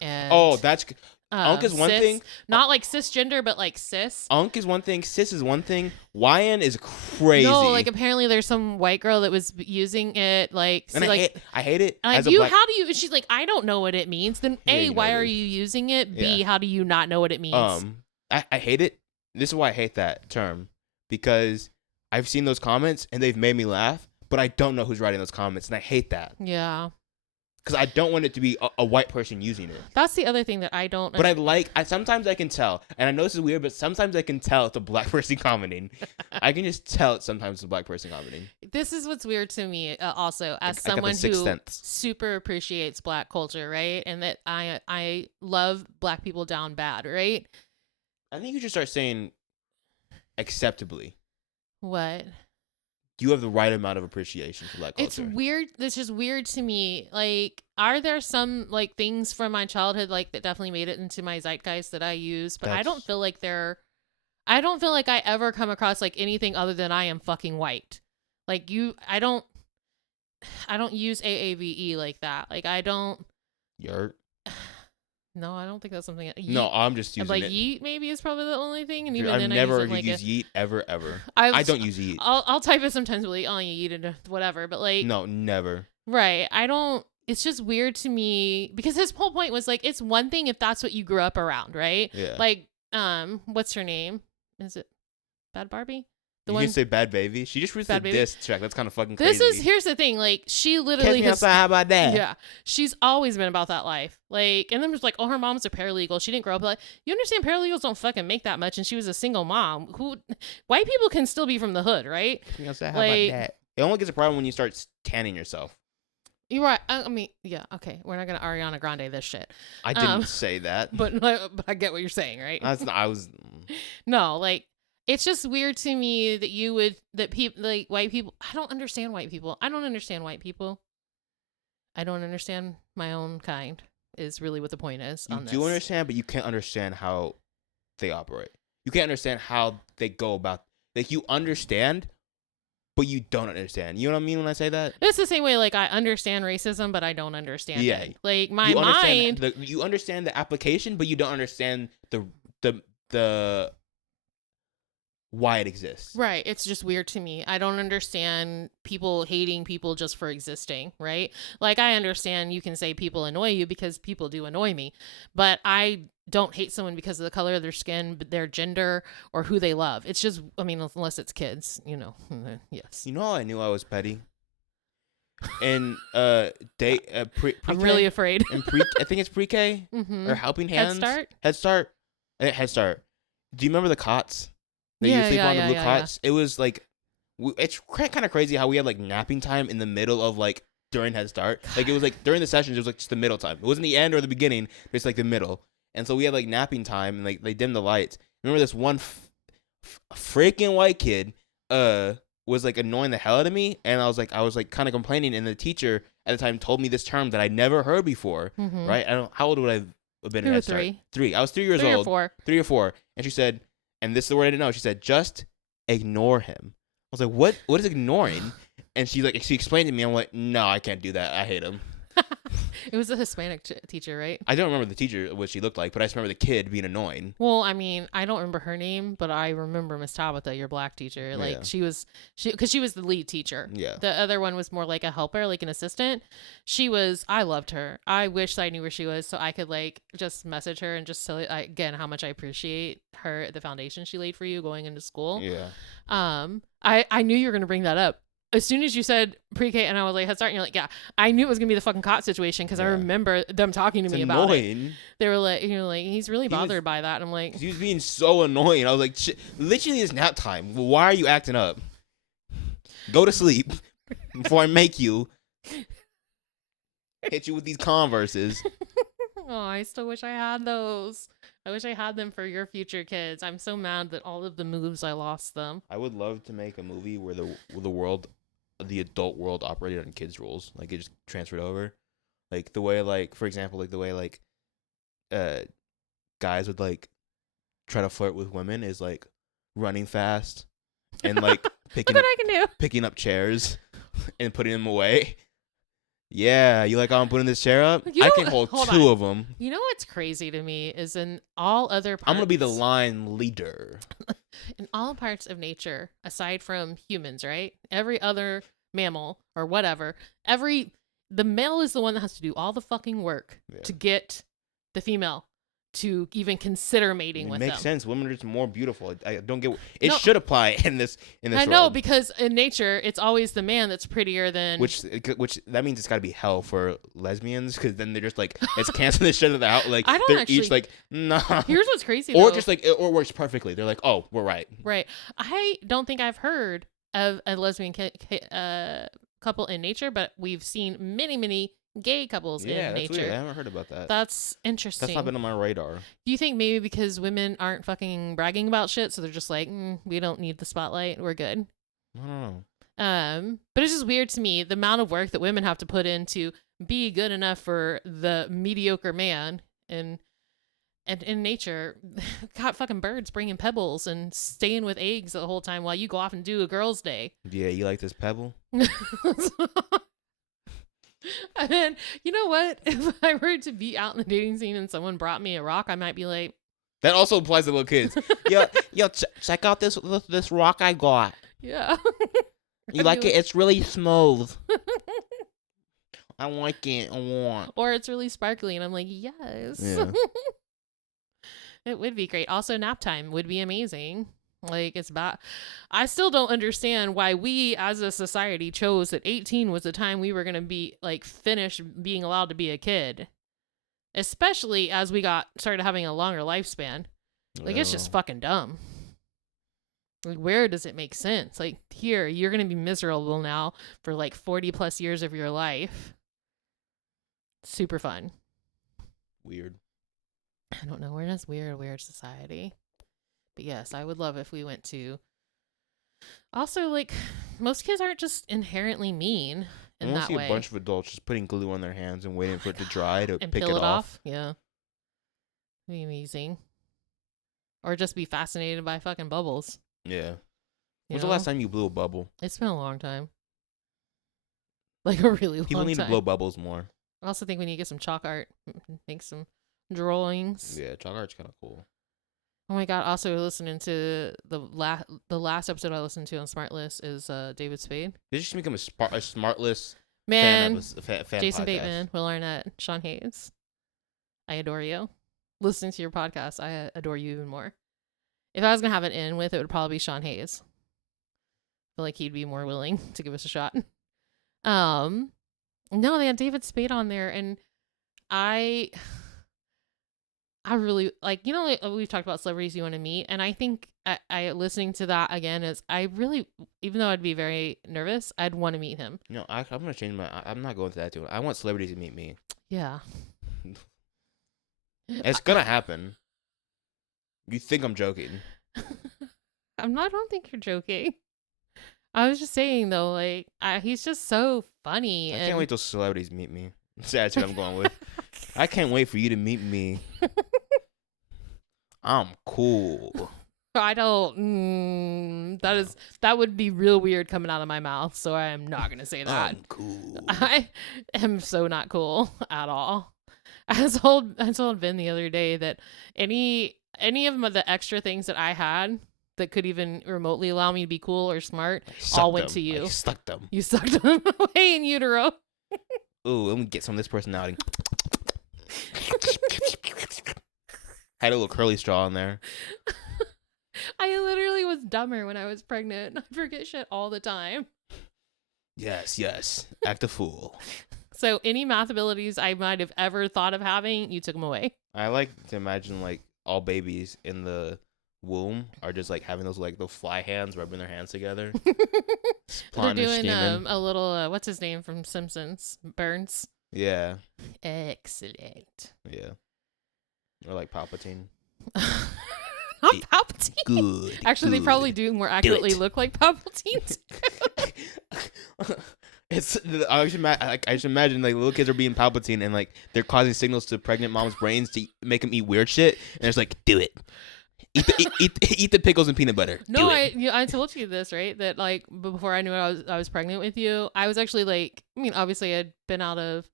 and Oh, that's Unk is one cis. thing. Not like cisgender, but like cis. Unk is one thing. Cis is one thing. YN is crazy. No, like apparently there's some white girl that was using it like and like I hate it. like as a you, black, how do you? She's like, I don't know what it means. Then Yeah, A, you know why it are is. you using it? B, Yeah. how do you not know what it means? I hate it. This is why I hate that term, because I've seen those comments and they've made me laugh, but I don't know who's writing those comments, and I hate that. Yeah, because I don't want it to be a white person using it. That's the other thing that I don't. But sometimes I can tell, and I know this is weird, but sometimes I can tell it's a black person commenting. I can just tell it sometimes it's a black person commenting. This is what's weird to me, also, as I got the someone sixth who sense. super appreciates black culture, right? And that I love black people down bad, right? I think you should start saying acceptably. What? You have the right amount of appreciation for black culture. It's weird. This is weird to me. Like, are there some like things from my childhood like that definitely made it into my zeitgeist that I use? But I don't feel like I don't feel like I ever come across like anything other than I am fucking white. Like I don't use AAVE like that. Like I don't. Yurt. No, I don't think that's something. No, I'm just using like it. yeet maybe is probably the only thing, and even I've then never I use it like used yeet ever. I don't use yeet. I'll type it sometimes, but like, oh, you eat it, whatever. But like, No, never. right? I don't. It's just weird to me because his whole point was like, it's one thing if that's what you grew up around, right? Yeah. Like, what's her name? Is it Bad Barbie? You can say Bad Baby. She just released a diss track. That's kind of fucking crazy. Here's the thing. Like, she literally Catch me outside. How about that? Yeah, she's always been about that life. Like, and then there's like, oh, her mom's a paralegal. She didn't grow up like. You understand? Paralegals don't fucking make that much, and she was a single mom. White people can still be from the hood, right? Catch me outside. How about that? It only gets a problem when you start tanning yourself. You're right. I mean, yeah, okay. We're not gonna Ariana Grande this shit. I didn't say that. But I get what you're saying, right? I was. No, like. It's just weird to me that people like white people. I don't understand white people. I don't understand white people. I don't understand my own kind. Is really what the point is. You do understand, but you can't understand how they operate. You can't understand how they go about. Like you understand, but you don't understand. You know what I mean when I say that? It's the same way. Like I understand racism, but I don't understand it. Like my mind. You understand the application, but you don't understand the why it exists. Right. It's just weird to me. I don't understand people hating people just for existing, right? Like I understand you can say people annoy you because people do annoy me, but I don't hate someone because of the color of their skin, their gender, or who they love. It's just, I mean, unless it's kids, you know. Yes. You know how I knew I was petty? And pre-K? I'm really afraid. And I think it's pre-K or helping hands. Head Start. Head Start. Do you remember the cots? You sleep on the blue cots. It was like, it's kind of crazy how we had like napping time in the middle of like during Head Start. Like it was like during the sessions, it was like just the middle time. It wasn't the end or the beginning, but it's like the middle. And so we had like napping time and like they dimmed the lights. Remember this one freaking white kid was like annoying the hell out of me, and I was like kind of complaining, and the teacher at the time told me this term that I'd never heard before. Right? I don't. How old would I have been? 2 or 3. 3. I was 3 years old. 3 or 4. And she said. And this is the word I didn't know. She said, just ignore him. I was like, what is ignoring? And she explained to me. I'm like, no, I can't do that. I hate him. It was a Hispanic teacher, right? I don't remember the teacher, what she looked like, but I just remember the kid being annoying. Well, I mean, I don't remember her name, but I remember Miss Tabitha, your black teacher. Like because she was the lead teacher. Yeah. The other one was more like a helper, like an assistant. I loved her. I wish I knew where she was so I could like just message her and just tell again how much I appreciate her, the foundation she laid for you going into school. Yeah. I knew you were gonna bring that up. As soon as you said pre-K and I was like, Head Start, and you're like, yeah, I knew it was going to be the fucking cot situation because I remember them talking to me about it. They were like, he's really bothered by that. And I'm like. He was being so annoying. I was like, literally it's nap time. Why are you acting up? Go to sleep before I make you hit you with these Converses. Oh, I still wish I had those. I wish I had them for your future kids. I'm so mad that all of the moves, I lost them. I would love to make a movie where the adult world operated on kids' rules. Like it just transferred over. Like the way, like, for example, like the way like guys would like try to flirt with women is like running fast and like picking up chairs and putting them away. Yeah, you like how I'm putting this chair up? I can hold 2 of them. You know what's crazy to me is in all other parts. I'm going to be the line leader. In all parts of nature, aside from humans, right? Every other mammal or whatever, the male is the one that has to do all the fucking work to get the female. to even consider mating It with makes them. sense. Women are just more beautiful. I don't get. It No. should apply in this. I know, world. because in nature, it's always the man that's prettier than. Which that means it's got to be hell for lesbians, because then they're just like, it's canceling the shit out. Like I don't they're actually- each like, nah. Here's what's crazy, Or though. just like, it works perfectly. They're like, oh, we're right. Right. I don't think I've heard of a lesbian couple in nature, but we've seen many, many gay couples Yeah, in that's nature. weird. I haven't heard about that. That's interesting. That's not been on my radar. Do you think maybe because women aren't fucking bragging about shit, so they're just like, we don't need the spotlight, we're good? I don't know. But it's just weird to me the amount of work that women have to put in to be good enough for the mediocre man, and in nature, got fucking birds bringing pebbles and staying with eggs the whole time while you go off and do a girls' day. Yeah, you like this pebble? And then, you know what? If I were to be out in the dating scene and someone brought me a rock, I might be like, That also applies to little kids. yo, check out this rock I got. yeah. You like it? It's really smooth. I like it. I want. Or it's really sparkly, and I'm like, yes. Yeah. It would be great. Also, nap time would be amazing. Like, it's bad. I still don't understand why we as a society chose that 18 was the time we were going to be like finished being allowed to be a kid. Especially as we started having a longer lifespan. Like, it's just fucking dumb. Like, where does it make sense? Like, here, you're going to be miserable now for like 40 plus years of your life. Super fun. Weird. I don't know. We're in this weird society. But yes, I would love if we went to. Also, like, most kids aren't just inherently mean I in want to that see way. a bunch of adults just putting glue on their hands and waiting for it to dry to and pick peel it off. Yeah. Be amazing. Or just be fascinated by fucking bubbles. Yeah. you When's the know? last time you blew a bubble? It's been a long time. Like a really long time. People need to blow bubbles more. I also think we need to get some chalk art, make some drawings. Yeah, chalk art's kind of cool. Oh my god! Also, listening to the last episode I listened to on Smartlist is David Spade. They just become a smartless Man, fan Jason podcast. Bateman, Will Arnett, Sean Hayes. I adore you. Listening to your podcast, I adore you even more. If I was gonna have an in with, it would probably be Sean Hayes. I feel like he'd be more willing to give us a shot. No, they had David Spade on there, and I really like, like, we've talked about celebrities you want to meet, and I think I listening to that again is I really, even though I'd be very nervous, I'd want to meet him. No, I'm gonna change I'm not going to that too. I want celebrities to meet me. Yeah. It's gonna happen. You think I'm joking? I don't think you're joking. I was just saying though, like, he's just so funny. I and can't wait till celebrities meet me. That's what I'm going with. I can't wait for you to meet me. I'm cool. I don't. That would be real weird coming out of my mouth. So I am not gonna say that. I'm cool. I am so not cool at all. I told Ben the other day that any of the extra things that I had that could even remotely allow me to be cool or smart all went to you. I stuck them. You sucked them away in utero. Ooh, let me get some of this personality. Had a little curly straw in there. I literally was dumber when I was pregnant. I forget shit all the time. Yes. Act a fool. So any math abilities I might have ever thought of having, you took them away. I like to imagine like all babies in the womb are just like having those fly hands rubbing their hands together. They're doing a little what's his name from Simpsons? Burns. Yeah. Excellent. Yeah. Or like Palpatine. Not Palpatine. Good. Actually, they probably do more accurately look like Palpatine. I just imagine like little kids are being Palpatine and like they're causing signals to pregnant moms' brains to make them eat weird shit, and it's like, do it. Eat the pickles and peanut butter. No, Do it. I told you this, right? That like before I knew I was pregnant with you, I was actually like, I mean, obviously I'd been out of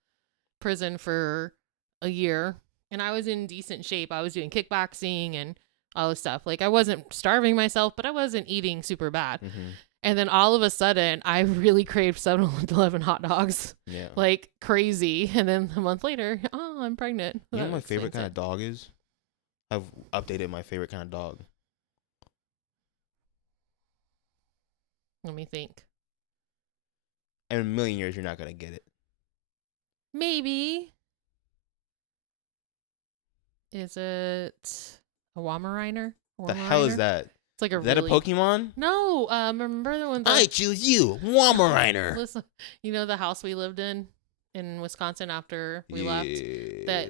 prison for a year and I was in decent shape. I was doing kickboxing and all this stuff. Like I wasn't starving myself, but I wasn't eating super bad. Mm-hmm. And then all of a sudden, I really craved 7-Eleven hot dogs, Yeah. like crazy. And then a month later, oh, I'm pregnant. You know what my favorite kind of dog is? I've updated my favorite kind of dog. Let me think. In a million years, you're not gonna get it. Maybe. Is it a Weimaraner? The hell is that? It's like a Is that a really... Pokemon? No, remember the one that... I choose you, Weimaraner. Listen, you know the house we lived in Wisconsin after we left?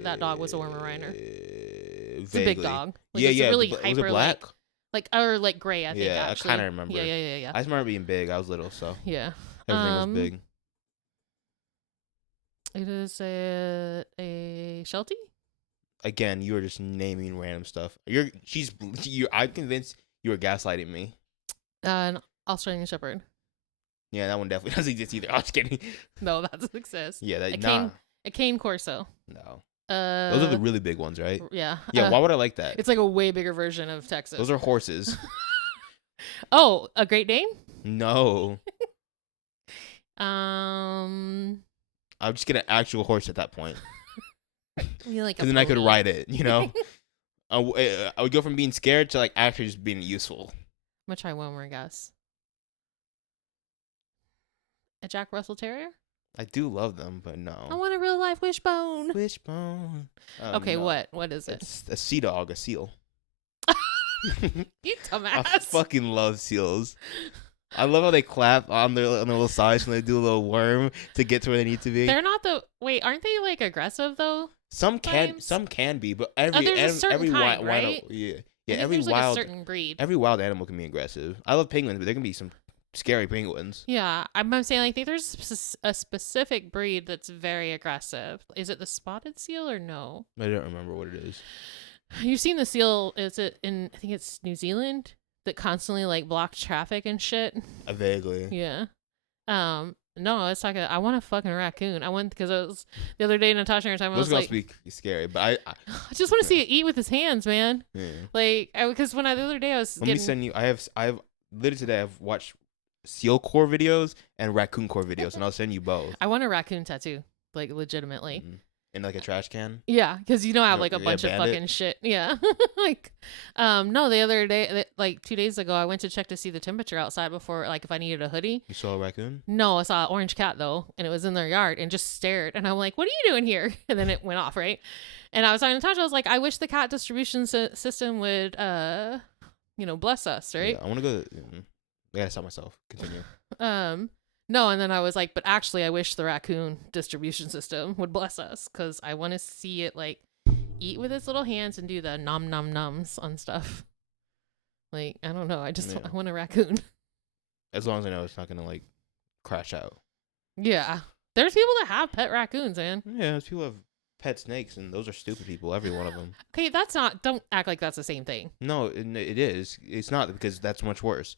That dog was a Weimaraner. It's a big dog. Like, yeah, it's yeah. really Was hyper, it black? or like gray, I think, Yeah, actually. I kind of remember. Yeah. I just remember being big. I was little, so Yeah. everything was big. It is a Sheltie? Again, you were just naming random stuff. I'm convinced you were gaslighting me. An Australian Shepherd. Yeah, that one definitely doesn't exist either. I was kidding. No, that doesn't exist. Yeah, A cane Corso. No. Uh, Those are the really big ones, right? Yeah. Yeah, why would I like that? It's like a way bigger version of Texas. Those are horses. Oh, a Great Dane? No. Um, I'll just get an actual horse at that point. you like a Because then I could pony. ride it, you know? I would go from being scared to like actually just being useful. I'm gonna try one more guess. A Jack Russell Terrier? I do love them, but no. I want a real life wishbone. Wishbone. Okay, No. what is it? It's a sea dog, a seal. You I dumbass. fucking love seals. I love how they clap on their little sides when they do a little worm to get to where they need to be. They're not aren't they like aggressive though? Some times? can be, but There's a certain every kind, wild, right? yeah, I think every there's wild, like a certain breed. every wild animal can be aggressive. I love penguins, but there can be some scary penguins. Yeah, I'm saying I think there's a specific breed that's very aggressive. Is it the spotted seal or no? I don't remember what it is. You've seen the seal? Is it in? I think it's New Zealand that constantly like blocks traffic and shit. Vaguely. Yeah. No, I was talking. I want a fucking raccoon. I went because I was the other day. Natasha and I were talking. I Those was like, girls be scary, but I I just want to see it eat with his hands, man. yeah. Like, because the other day I was Let getting. me send you. I've literally today I've watched seal core videos and raccoon core videos, and I'll send you both. I want a raccoon tattoo, like legitimately. Mhm. In like a trash can. Yeah, because I have like a Yeah, bunch of bandit. fucking shit. Yeah, like, no, the other day, like 2 days ago, I went to check to see the temperature outside before, like, if I needed a hoodie. You saw a raccoon? No, I saw an orange cat though, and it was in their yard, and just stared, and I'm like, "What are you doing here?" And then it went off, right? And I was talking to Natasha. I was like, "I wish the cat distribution system would, bless us, right?" Yeah, I want to go. I gotta stop myself. Continue. No, and then I was like, but actually, I wish the raccoon distribution system would bless us because I want to see it like eat with its little hands and do the nom nom noms on stuff. Like, I don't know. I want a raccoon. As long as I know it's not gonna like crash out. Yeah, there's people that have pet raccoons, man. Yeah, there's people have pet snakes, and those are stupid people. Every one of them. Okay, don't act like that's the same thing. No, it is. It's not because that's much worse.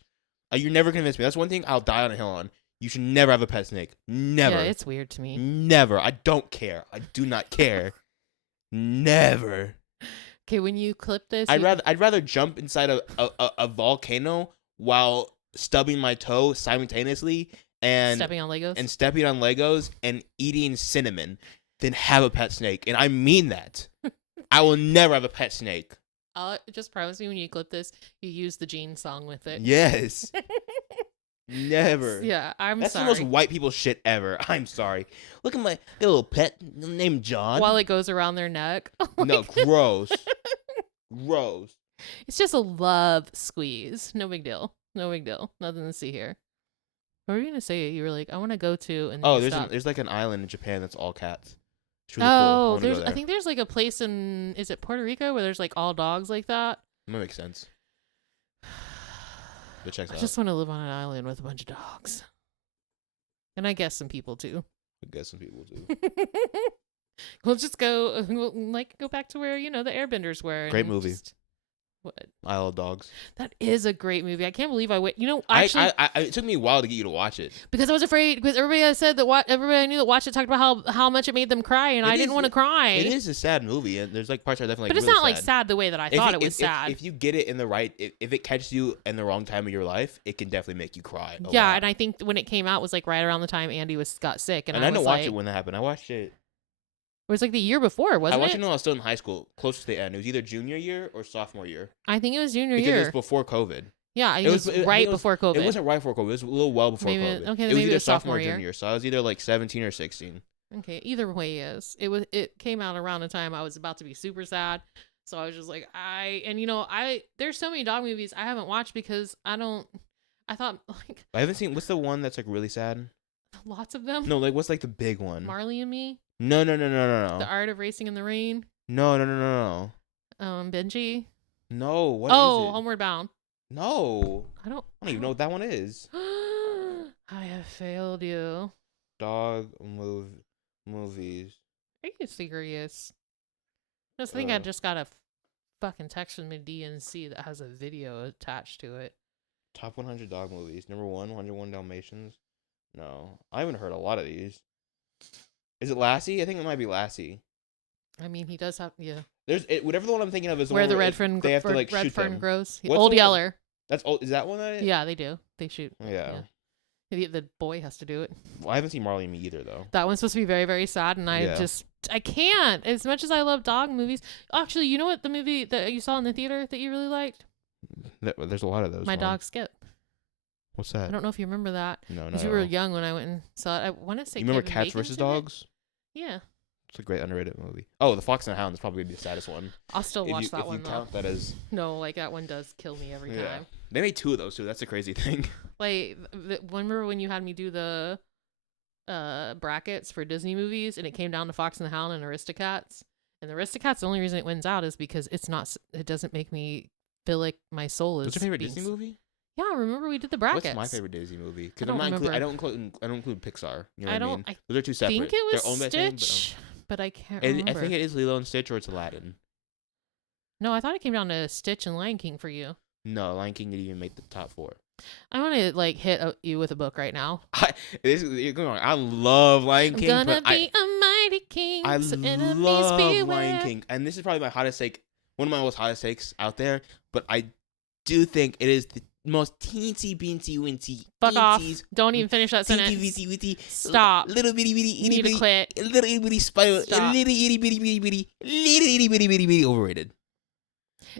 You're never convinced me. That's one thing I'll die on a hill on. You should never have a pet snake. Never. Yeah, it's weird to me. Never. I don't care. I do not care. Never. Okay, when you clip this, I'd rather jump inside a volcano while stubbing my toe simultaneously and stepping on Legos and eating cinnamon than have a pet snake. And I mean that. I will never have a pet snake. Just promise me when you clip this, you use the Gene song with it. Yes. Never. Yeah, That's sorry. the most white people shit ever. I'm sorry. Look at my little pet named John. While it goes around their neck. Oh No, my God. gross. Gross. It's just a love squeeze. No big deal. No big deal. Nothing to see here. What were you gonna say? You were like, I want to go to and Oh, stop. there's like an island in Japan that's all cats. It's really cool. I wanna go I there. think there's like a place is it Puerto Rico where there's like all dogs like that? That makes sense. Go check I it out. just want to live on an island with a bunch of dogs. And I guess some people too. I guess some people do. We'll just go go back to where, the airbenders were. Great and movie. What? Isle of Dogs. That is a great movie. I can't believe I went. Actually, it took me a while to get you to watch it. Because I was afraid. Because everybody has said that everybody I knew that watched it talked about how much it made them cry, and I didn't want to cry. It is a sad movie, and there's like parts that are definitely. But it's really not like sad the way that I thought it was sad. If you get it in the right, if it catches you in the wrong time of your life, it can definitely make you cry. Yeah, and I think when it came out was like right around the time Andy got sick, and I didn't was watch like, it when that happened. I watched it was like the year before, I wasn't watched it it? when I was still in high school, close to the end. It was either junior year or sophomore year. I think it was junior Because it year. was before COVID. Yeah, I think It it was- was I think right it was- before COVID. It wasn't right before COVID. It was a little well before Maybe- COVID. okay, then it was maybe either it was sophomore sophomore or year. junior year. So I was either like 17 or 16. Okay, either way is it came out around the time I was about to be super sad. So I was just like there's so many dog movies I haven't watched because I thought like I haven't seen. What's the one that's like really sad? lots of them. No, like what's like the big one? Marley and Me, No. The Art of Racing in the Rain, No. Benji. No. What is it? Homeward Bound. No. I don't I don't even know what that one is. I have failed you. Dog movies. Are you serious? This thing I Uh. just got a fucking text from the DNC that has a video attached to it. Top 100 dog movies. Number 101 Dalmatians. No, I haven't heard a lot of these. Is it Lassie? I think it might be Lassie. I mean, he does have Whatever the one I'm thinking of is the where one the where red fern they have to like red shoot fern them. grows. What's Old the one- Yeller. That's old. Is that one that? Yeah, they do. They shoot. Yeah. The boy has to do it. Well, I haven't seen Marley and Me either though. That one's supposed to be very, very sad, and Yeah. I can't. As much as I love dog movies, actually, you know what the movie that you saw in the theater that you really liked? There's a lot of those. My ones. Dog Skip. What's I that? don't know if you remember that. No. Because you were young when I went and saw it. I want to say. You remember Kevin Cats Bacon's vs in it? Dogs? Yeah, It's a great underrated movie. Oh, The Fox and the Hound is probably the saddest one. I'll still watch if that you one though. count that as No, like that one does kill me every Yeah. time. They made 2 of those too. That's the crazy thing. Like, remember when you had me do the brackets for Disney movies, and it came down to Fox and the Hound and Aristocats? And the Aristocats, the only reason it wins out is because it doesn't make me feel like my soul is. What's your favorite being Disney movie? Yeah, remember we did the brackets. What's my favorite Disney movie? I Because don't I remember. don't include Pixar. You know I what I don't. mean? I Those are two separate. think it was They're owned by the same, Stitch, but I can't I remember. think it is Lilo and Stitch or it's Aladdin. No, I thought it came down to Stitch and Lion King for you. No, Lion King didn't even make the top 4. I want to like hit you with a book right now. You're going on. I love Lion King. I'm gonna but be a mighty king. I so enemies love beware. Lion King, and this is probably my hottest take, one of my most hottest takes out there. But I do think it is the most teensy beensy wincy. Fuck off! teensies, Don't even finish that teensy sentence. weensy wincy. Stop. Little bitty bitty You itty need to bitty. quit. Little itty bitty spiral. Stop. Little itty bitty bitty bitty. Little itty bitty bitty bitty overrated.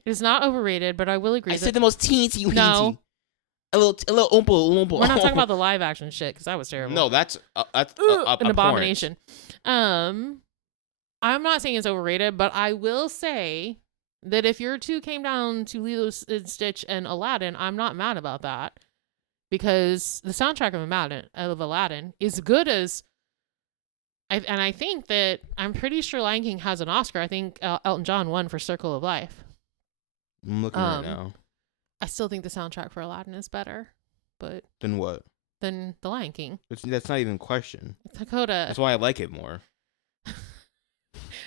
It is not overrated, but I will agree. I that said the most teensy weensy. No. A little oompa. we're not talking about the live action shit because that was terrible. No, that's an abhorrent. abomination. I'm not saying it's overrated, but I will say that if your two came down to Lilo and Stitch and Aladdin, I'm not mad about that because the soundtrack of Aladdin is good as. I think that I'm pretty sure Lion King has an Oscar. I think Elton John won for Circle of Life. I'm looking right now. I still think the soundtrack for Aladdin is better, but Then what? than the Lion King. That's not even a question. Dakota. That's why I like it more.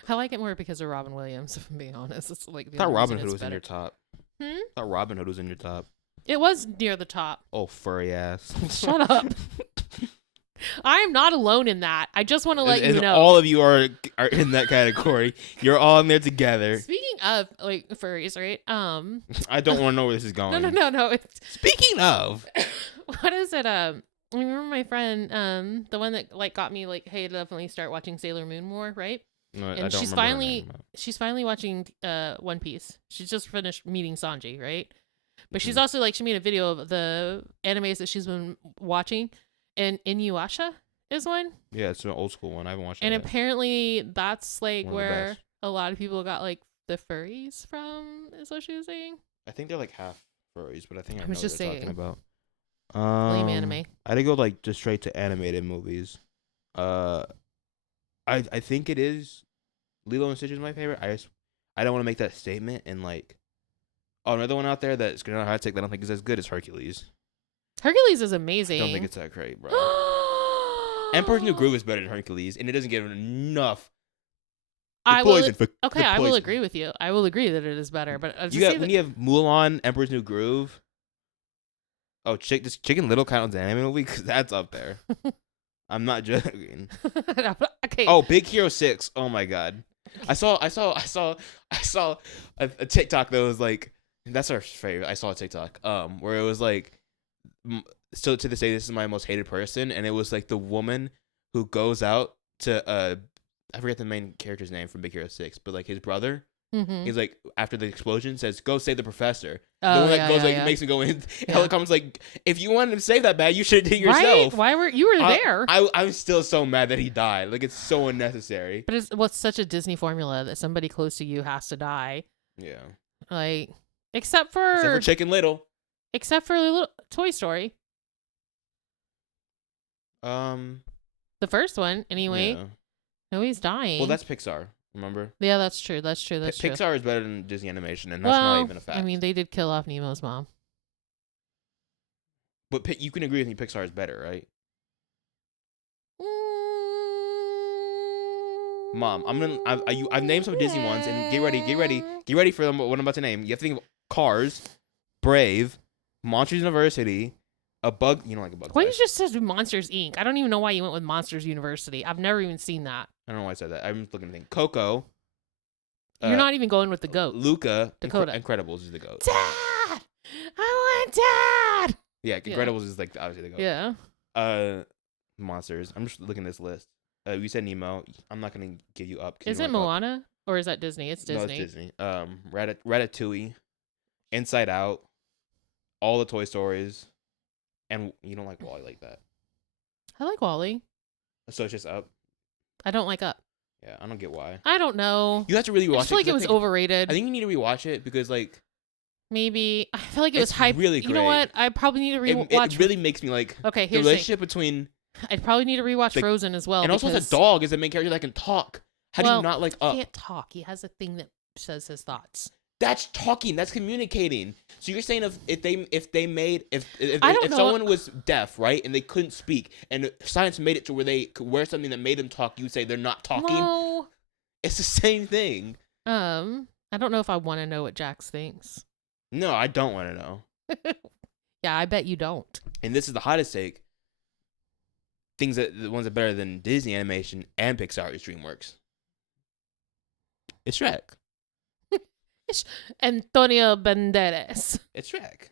I like it more because of Robin Williams, if I'm being honest. It's like the I thought only Robin reason Hood it's was in better. your top. Hmm? I thought Robin Hood was in your top. It was near the top. Oh, furry ass. Shut up. I am not alone in that. I just want to let you And know. all of you are in that category. You're all in there together. Speaking of like furries, right? I don't want to know where this is going. No. It's Speaking of, what is it? I remember my friend, the one that like got me like, hey, definitely start watching Sailor Moon more, right? no, I And don't she's remember her finally name. she's finally watching One Piece. She's just finished meeting Sanji, right? But she's Mhm. also like she made a video of the animes that she's been watching, and Inuyasha is one. Yeah, it's an old school one. I haven't watched And it yet. apparently that's like One of the where best. a lot of people got like the furries from, is what she was saying. I think they're like half furries, but I think I I know was what just they're talking saying. about. Lame anime. I'd go like just straight to animated movies. I think it is Lilo and Stitch is my favorite. I don't want to make that statement and like, oh, another one out there that's gonna have to take that I don't think is as good as Hercules. Hercules is I amazing. don't think it's that great, bro. Emperor's New Groove is better than Hercules, and it doesn't give enough. I will. Poison for Okay, the I will poison. agree with you. I will agree that it is better. But I was You just got saying when you have Mulan, Emperor's New Groove. Oh, does Chicken Little count as an anime movie? Because that's up there. I'm not joking. okay. Oh, Big Hero 6. Oh my god. I saw a TikTok that was like, that's our favorite. I saw a TikTok where it was like, still to this day, this is my most hated person, and it was like the woman who goes out to I forget the main character's name from Big Hero 6, but like his brother, Mm-hmm. he's like after the explosion says, "Go save the professor." Oh, The one that yeah, goes yeah, like yeah. makes him go in. Yeah. Helicopter's like, if you wanted to save that bad, you should have did it Right? yourself. Why were you there? I'm still so mad that he died. Like it's so unnecessary. But it's such a Disney formula that somebody close to you has to die. Yeah. Like, Except except for for Chicken Little. little Toy Story, the first one anyway. Yeah. Nobody's dying. Well, that's Pixar. Remember? yeah, that's true. That's true. That's true. Pixar is better than Disney animation, and that's well, not even a fact. I mean, they did kill off Nemo's mom. But you can agree with me, Pixar is better, right? Mom, I've named some Disney ones, and get ready for them. What I'm about to name. You have to think of Cars, Brave, Monsters University, a Bug. You know, like a Bug. Why you just said Monsters Inc? I don't even know why you went with Monsters University. I've never even seen that. I don't know why I said that. I'm looking to think. Coco. You're not even going with the goat. Luca. Dakota. Incredibles is the goat. Dad, I want Dad. Yeah, Yeah. Incredibles is like obviously the goat. Yeah. Monsters. I'm just looking at this list. You said Nemo. I'm not gonna give you up. 'Cause Is you it don't like Moana or is that Disney? It's No, Disney. it's Disney. Ratatouille, Inside Out, all the Toy Stories, and you don't like Wally like that. I like Wally. So it's just Up. I don't like Up. Yeah, I don't get why. I don't know. You have to really I rewatch just feel it. like it 'cause was overrated. I think you need to rewatch it because like Maybe I feel like it was It's hype. really You know great. what? I probably need to it rewatch. really makes me like Okay, the here's the thing. relationship between I'd probably need to rewatch the- Frozen as well. and also the because dog is the main character that can talk. How do Well, you not like he Up? can't talk. He has a thing that says his thoughts. That's talking. That's communicating. So you're saying if I don't know. someone was deaf, right, and they couldn't speak, and science made it to where they could wear something that made them talk, you would say they're not talking. No. It's the same thing. I don't know if I want to know what Jax thinks. No, I don't want to know. Yeah, I bet you don't. And this is the hottest take. The ones that are better than Disney animation and Pixar is DreamWorks. It's Shrek. Antonio Banderas. It's Shrek.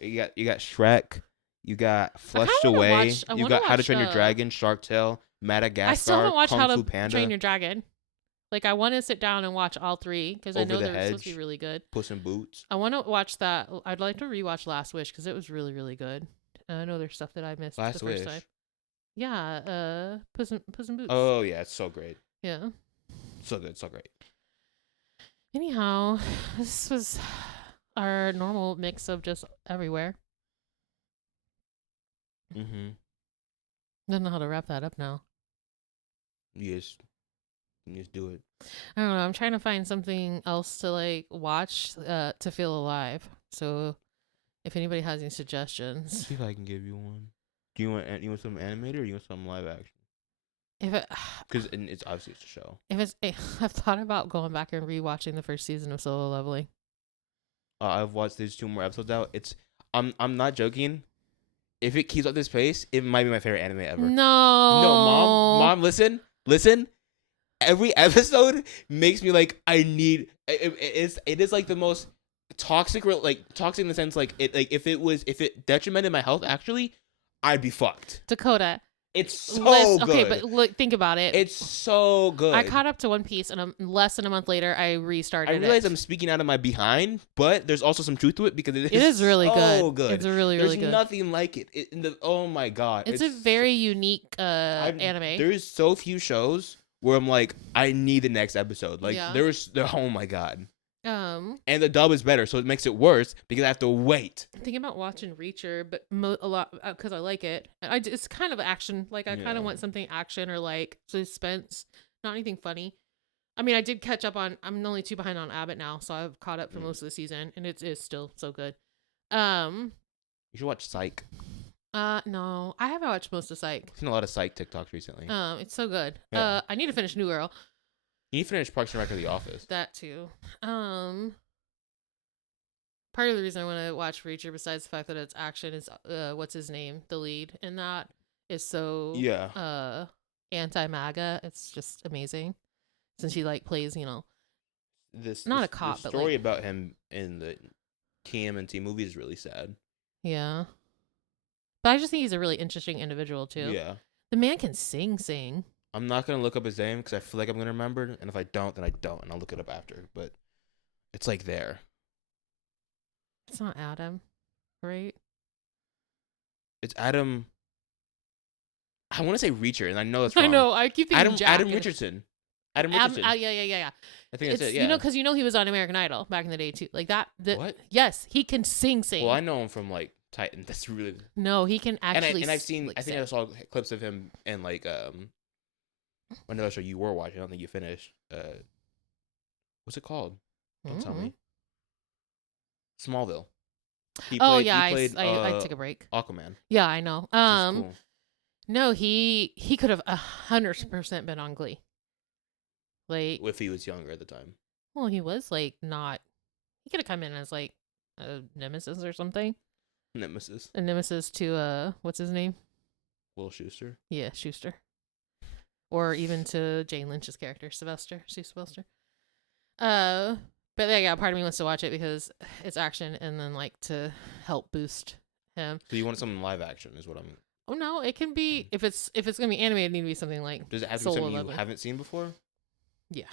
you got Shrek. You got Flushed wanna Away. watch- I You wanna got How to watch, Train Your Dragon, Shark Tale, Madagascar, I still haven't watched Kung How Fu to Panda, Train Your Dragon. Like, I want to sit down and watch all three because I Over know the they're supposed to be Hedge. really good. Puss in Boots. I want to watch that. I'd like to rewatch Last Wish because it was really, really good. I know there's stuff that I missed Last the first Wish. time. Yeah, Puss in Boots. Oh yeah, it's so great. Yeah. So good, so great. Anyhow, this was our normal mix of just everywhere. Mm-hmm. I don't know how to wrap that up now. You just do it. I don't know. I'm trying to find something else to like watch to feel alive. So if anybody has any suggestions, See if I can give you one. Do you want some animated or you want some live action? if it, Because it's obviously it's a show. if it's, I've thought about going back and rewatching the first season of Solo Leveling. I've watched these 2 more episodes out. I'm not joking. If it keeps up this pace, it might be my favorite anime ever. No, No, mom, listen. Every episode makes me like I need. It is like the most toxic, toxic in the sense like if it detrimented my health, actually, I'd be fucked. Dakota. It's so good. Okay, but look, think about it. It's so good. I caught up to One Piece, and less than a month later, I restarted. I realize it. I'm speaking out of my behind, but there's also some truth to it because It is really so good. It's really, really There's good. nothing like it. Oh my god, It's a very unique anime. There's so few shows where I'm like, I need the next episode. Like Yeah. oh my god. Um, And the dub is better, so it makes it worse because I have to wait. I'm thinking about watching Reacher, but a lot because I like it. It's kind of action. Like I kind Yeah. of want something action or like suspense, not anything funny. I mean, I did catch up on. I'm only 2 behind on Abbott now, so I've caught up for most of the season, and it is still so good. You should watch Psych. No, I haven't watched most of Psych. I've seen a lot of Psych TikToks recently. It's so good. Yeah. I need to finish New Girl. You need to finish Parks and Rec or The Office. That too. Part of the reason I want to watch Reacher, besides the fact that it's action, is what's his name, the lead, and that is so Yeah. anti-MAGA. It's just amazing, since he like plays, This Not this- a cop, the but, story like- about him in the TMNT movie is really sad. yeah. But I just think he's a really interesting individual too. Yeah. The man can sing. I'm not gonna look up his name because I feel like I'm gonna remember, and if I don't, then I don't, and I'll look it up after. But it's like there. It's not Adam, right? It's Adam. I want to say Reacher, and I know that's I wrong. know. I keep thinking Jack. Adam Richardson. Adam Richardson. Yeah. I think that's it. Yeah. You know, because he was on American Idol back in the day too. Like that. What? Yes, he can sing. Well, I know him from like Titan. That's really. No, he can actually. And I've seen. Like, I think I saw clips of him in like another show you were watching. I don't think you finished. What's it called? Don't tell me. Smallville. He played I took a break. Aquaman. Yeah, I know. Cool. No, he could have 100% been on Glee. Like, If he was younger at the time. well, he was like not. He could have come in as like a nemesis or something. Nemesis. A nemesis to what's his name? Will Schuester. Yeah, Schuster. Or even to Jane Lynch's character, Sylvester. But yeah, part of me wants to watch it because it's action and then like to help boost him. So you want something live action is what I'm. Oh no, it can be if it's gonna be animated, it need to be something like. Does it have to be Solo something you Leveling. haven't seen before? Yeah.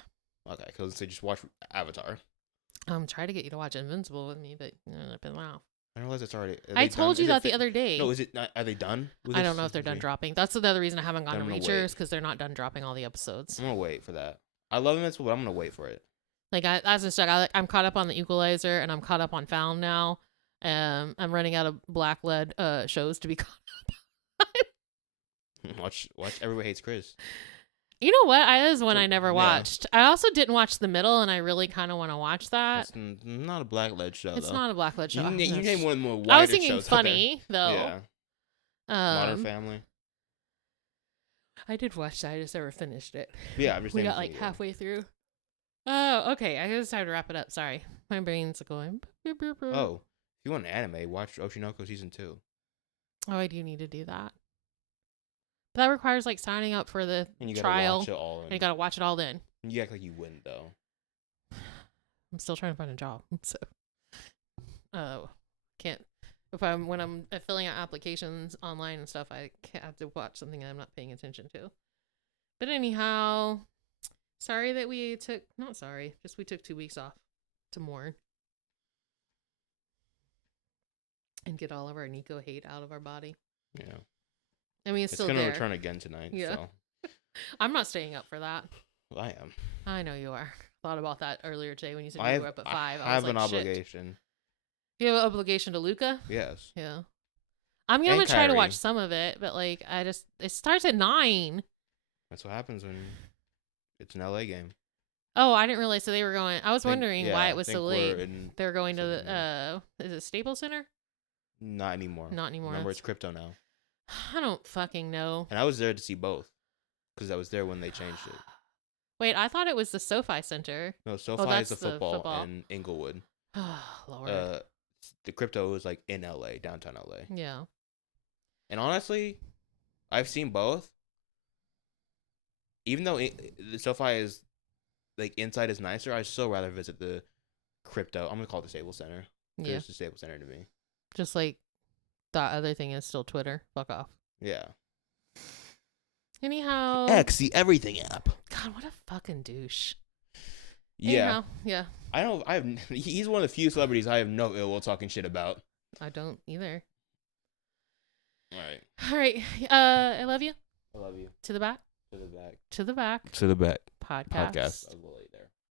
Okay, because they just watch Avatar. Try to get you to watch Invincible with me, but I've been loud. I realize it's already. I told you that the other day. No, is it? Not, are they done? With I this don't know if they're season done 3? dropping. That's the other reason I haven't gone to I'm gonna Reacher wait. is because they're not done dropping all the episodes. I'm gonna wait for that. I love Invincible, but I'm gonna wait for it. Like as a stuck, I'm caught up on the Equalizer and I'm caught up on Found now. I'm running out of black lead shows to be caught up. Watch. Everybody Hates Chris. You know what? That is one I never Yeah. watched. I also didn't watch The Middle, and I really kind of want to watch that. It's not a black led show. It's though. not a black lead show. You name one of the more. I was wider thinking shows out funny though. there. Yeah. Modern Family. I did watch that. I just never finished it. Yeah, I'm just. We naming got like some, halfway through. Oh, okay. I guess it's time to wrap it up. Sorry, my brain's going. Oh, if you want an anime, watch Oshinoko season 2. Oh, I do need to do that. But that requires like signing up for the And you gotta trial, watch it all. and you gotta watch it all. Then You act like you wouldn't though. I'm still trying to find a job, so can't. When I'm filling out applications online and stuff, I can't have to watch something I'm not paying attention to. But anyhow, sorry that we took. Not sorry, just we took 2 weeks off to mourn and get all of our Nico hate out of our body. Yeah. I mean, it's still gonna there. return again tonight. Yeah. So. I'm not staying up for that. I am. I know you are. Thought about that earlier today when you said I you were up at 5. I have was an like, shit. obligation. You have an obligation to Luca? Yes. Yeah. I'm gonna And try to watch Kyrie. some of it, but like it starts at 9. That's what happens when it's an LA game. Oh, I didn't realize. So they were going. I was wondering why it was think so we're late. in- They were going to something the is it Staples Center? Not anymore. Not anymore. Remember, That's- it's crypto now. I don't fucking know. And I was there to see both, because I was there when they changed it. Wait, I thought it was the SoFi Center. No, SoFi that's is the the football, football. in Inglewood. Oh Lord. The crypto was like in LA, downtown LA. Yeah. And honestly, I've seen both. Even though the SoFi is like inside is nicer, I'd still rather visit the crypto. I'm gonna call it the Staples Center. Yeah. It's the Staples Center to me. Just like that other thing is still Twitter. Fuck off. Yeah. Anyhow. X, the everything app. God, what a fucking douche. Yeah. Anyhow, yeah. I don't. I have. He's one of the few celebrities I have no ill will talking shit about. I don't either. All right. All right. I love you. I love you. To the back. To the back. To the back. To the back. Podcast. Podcast.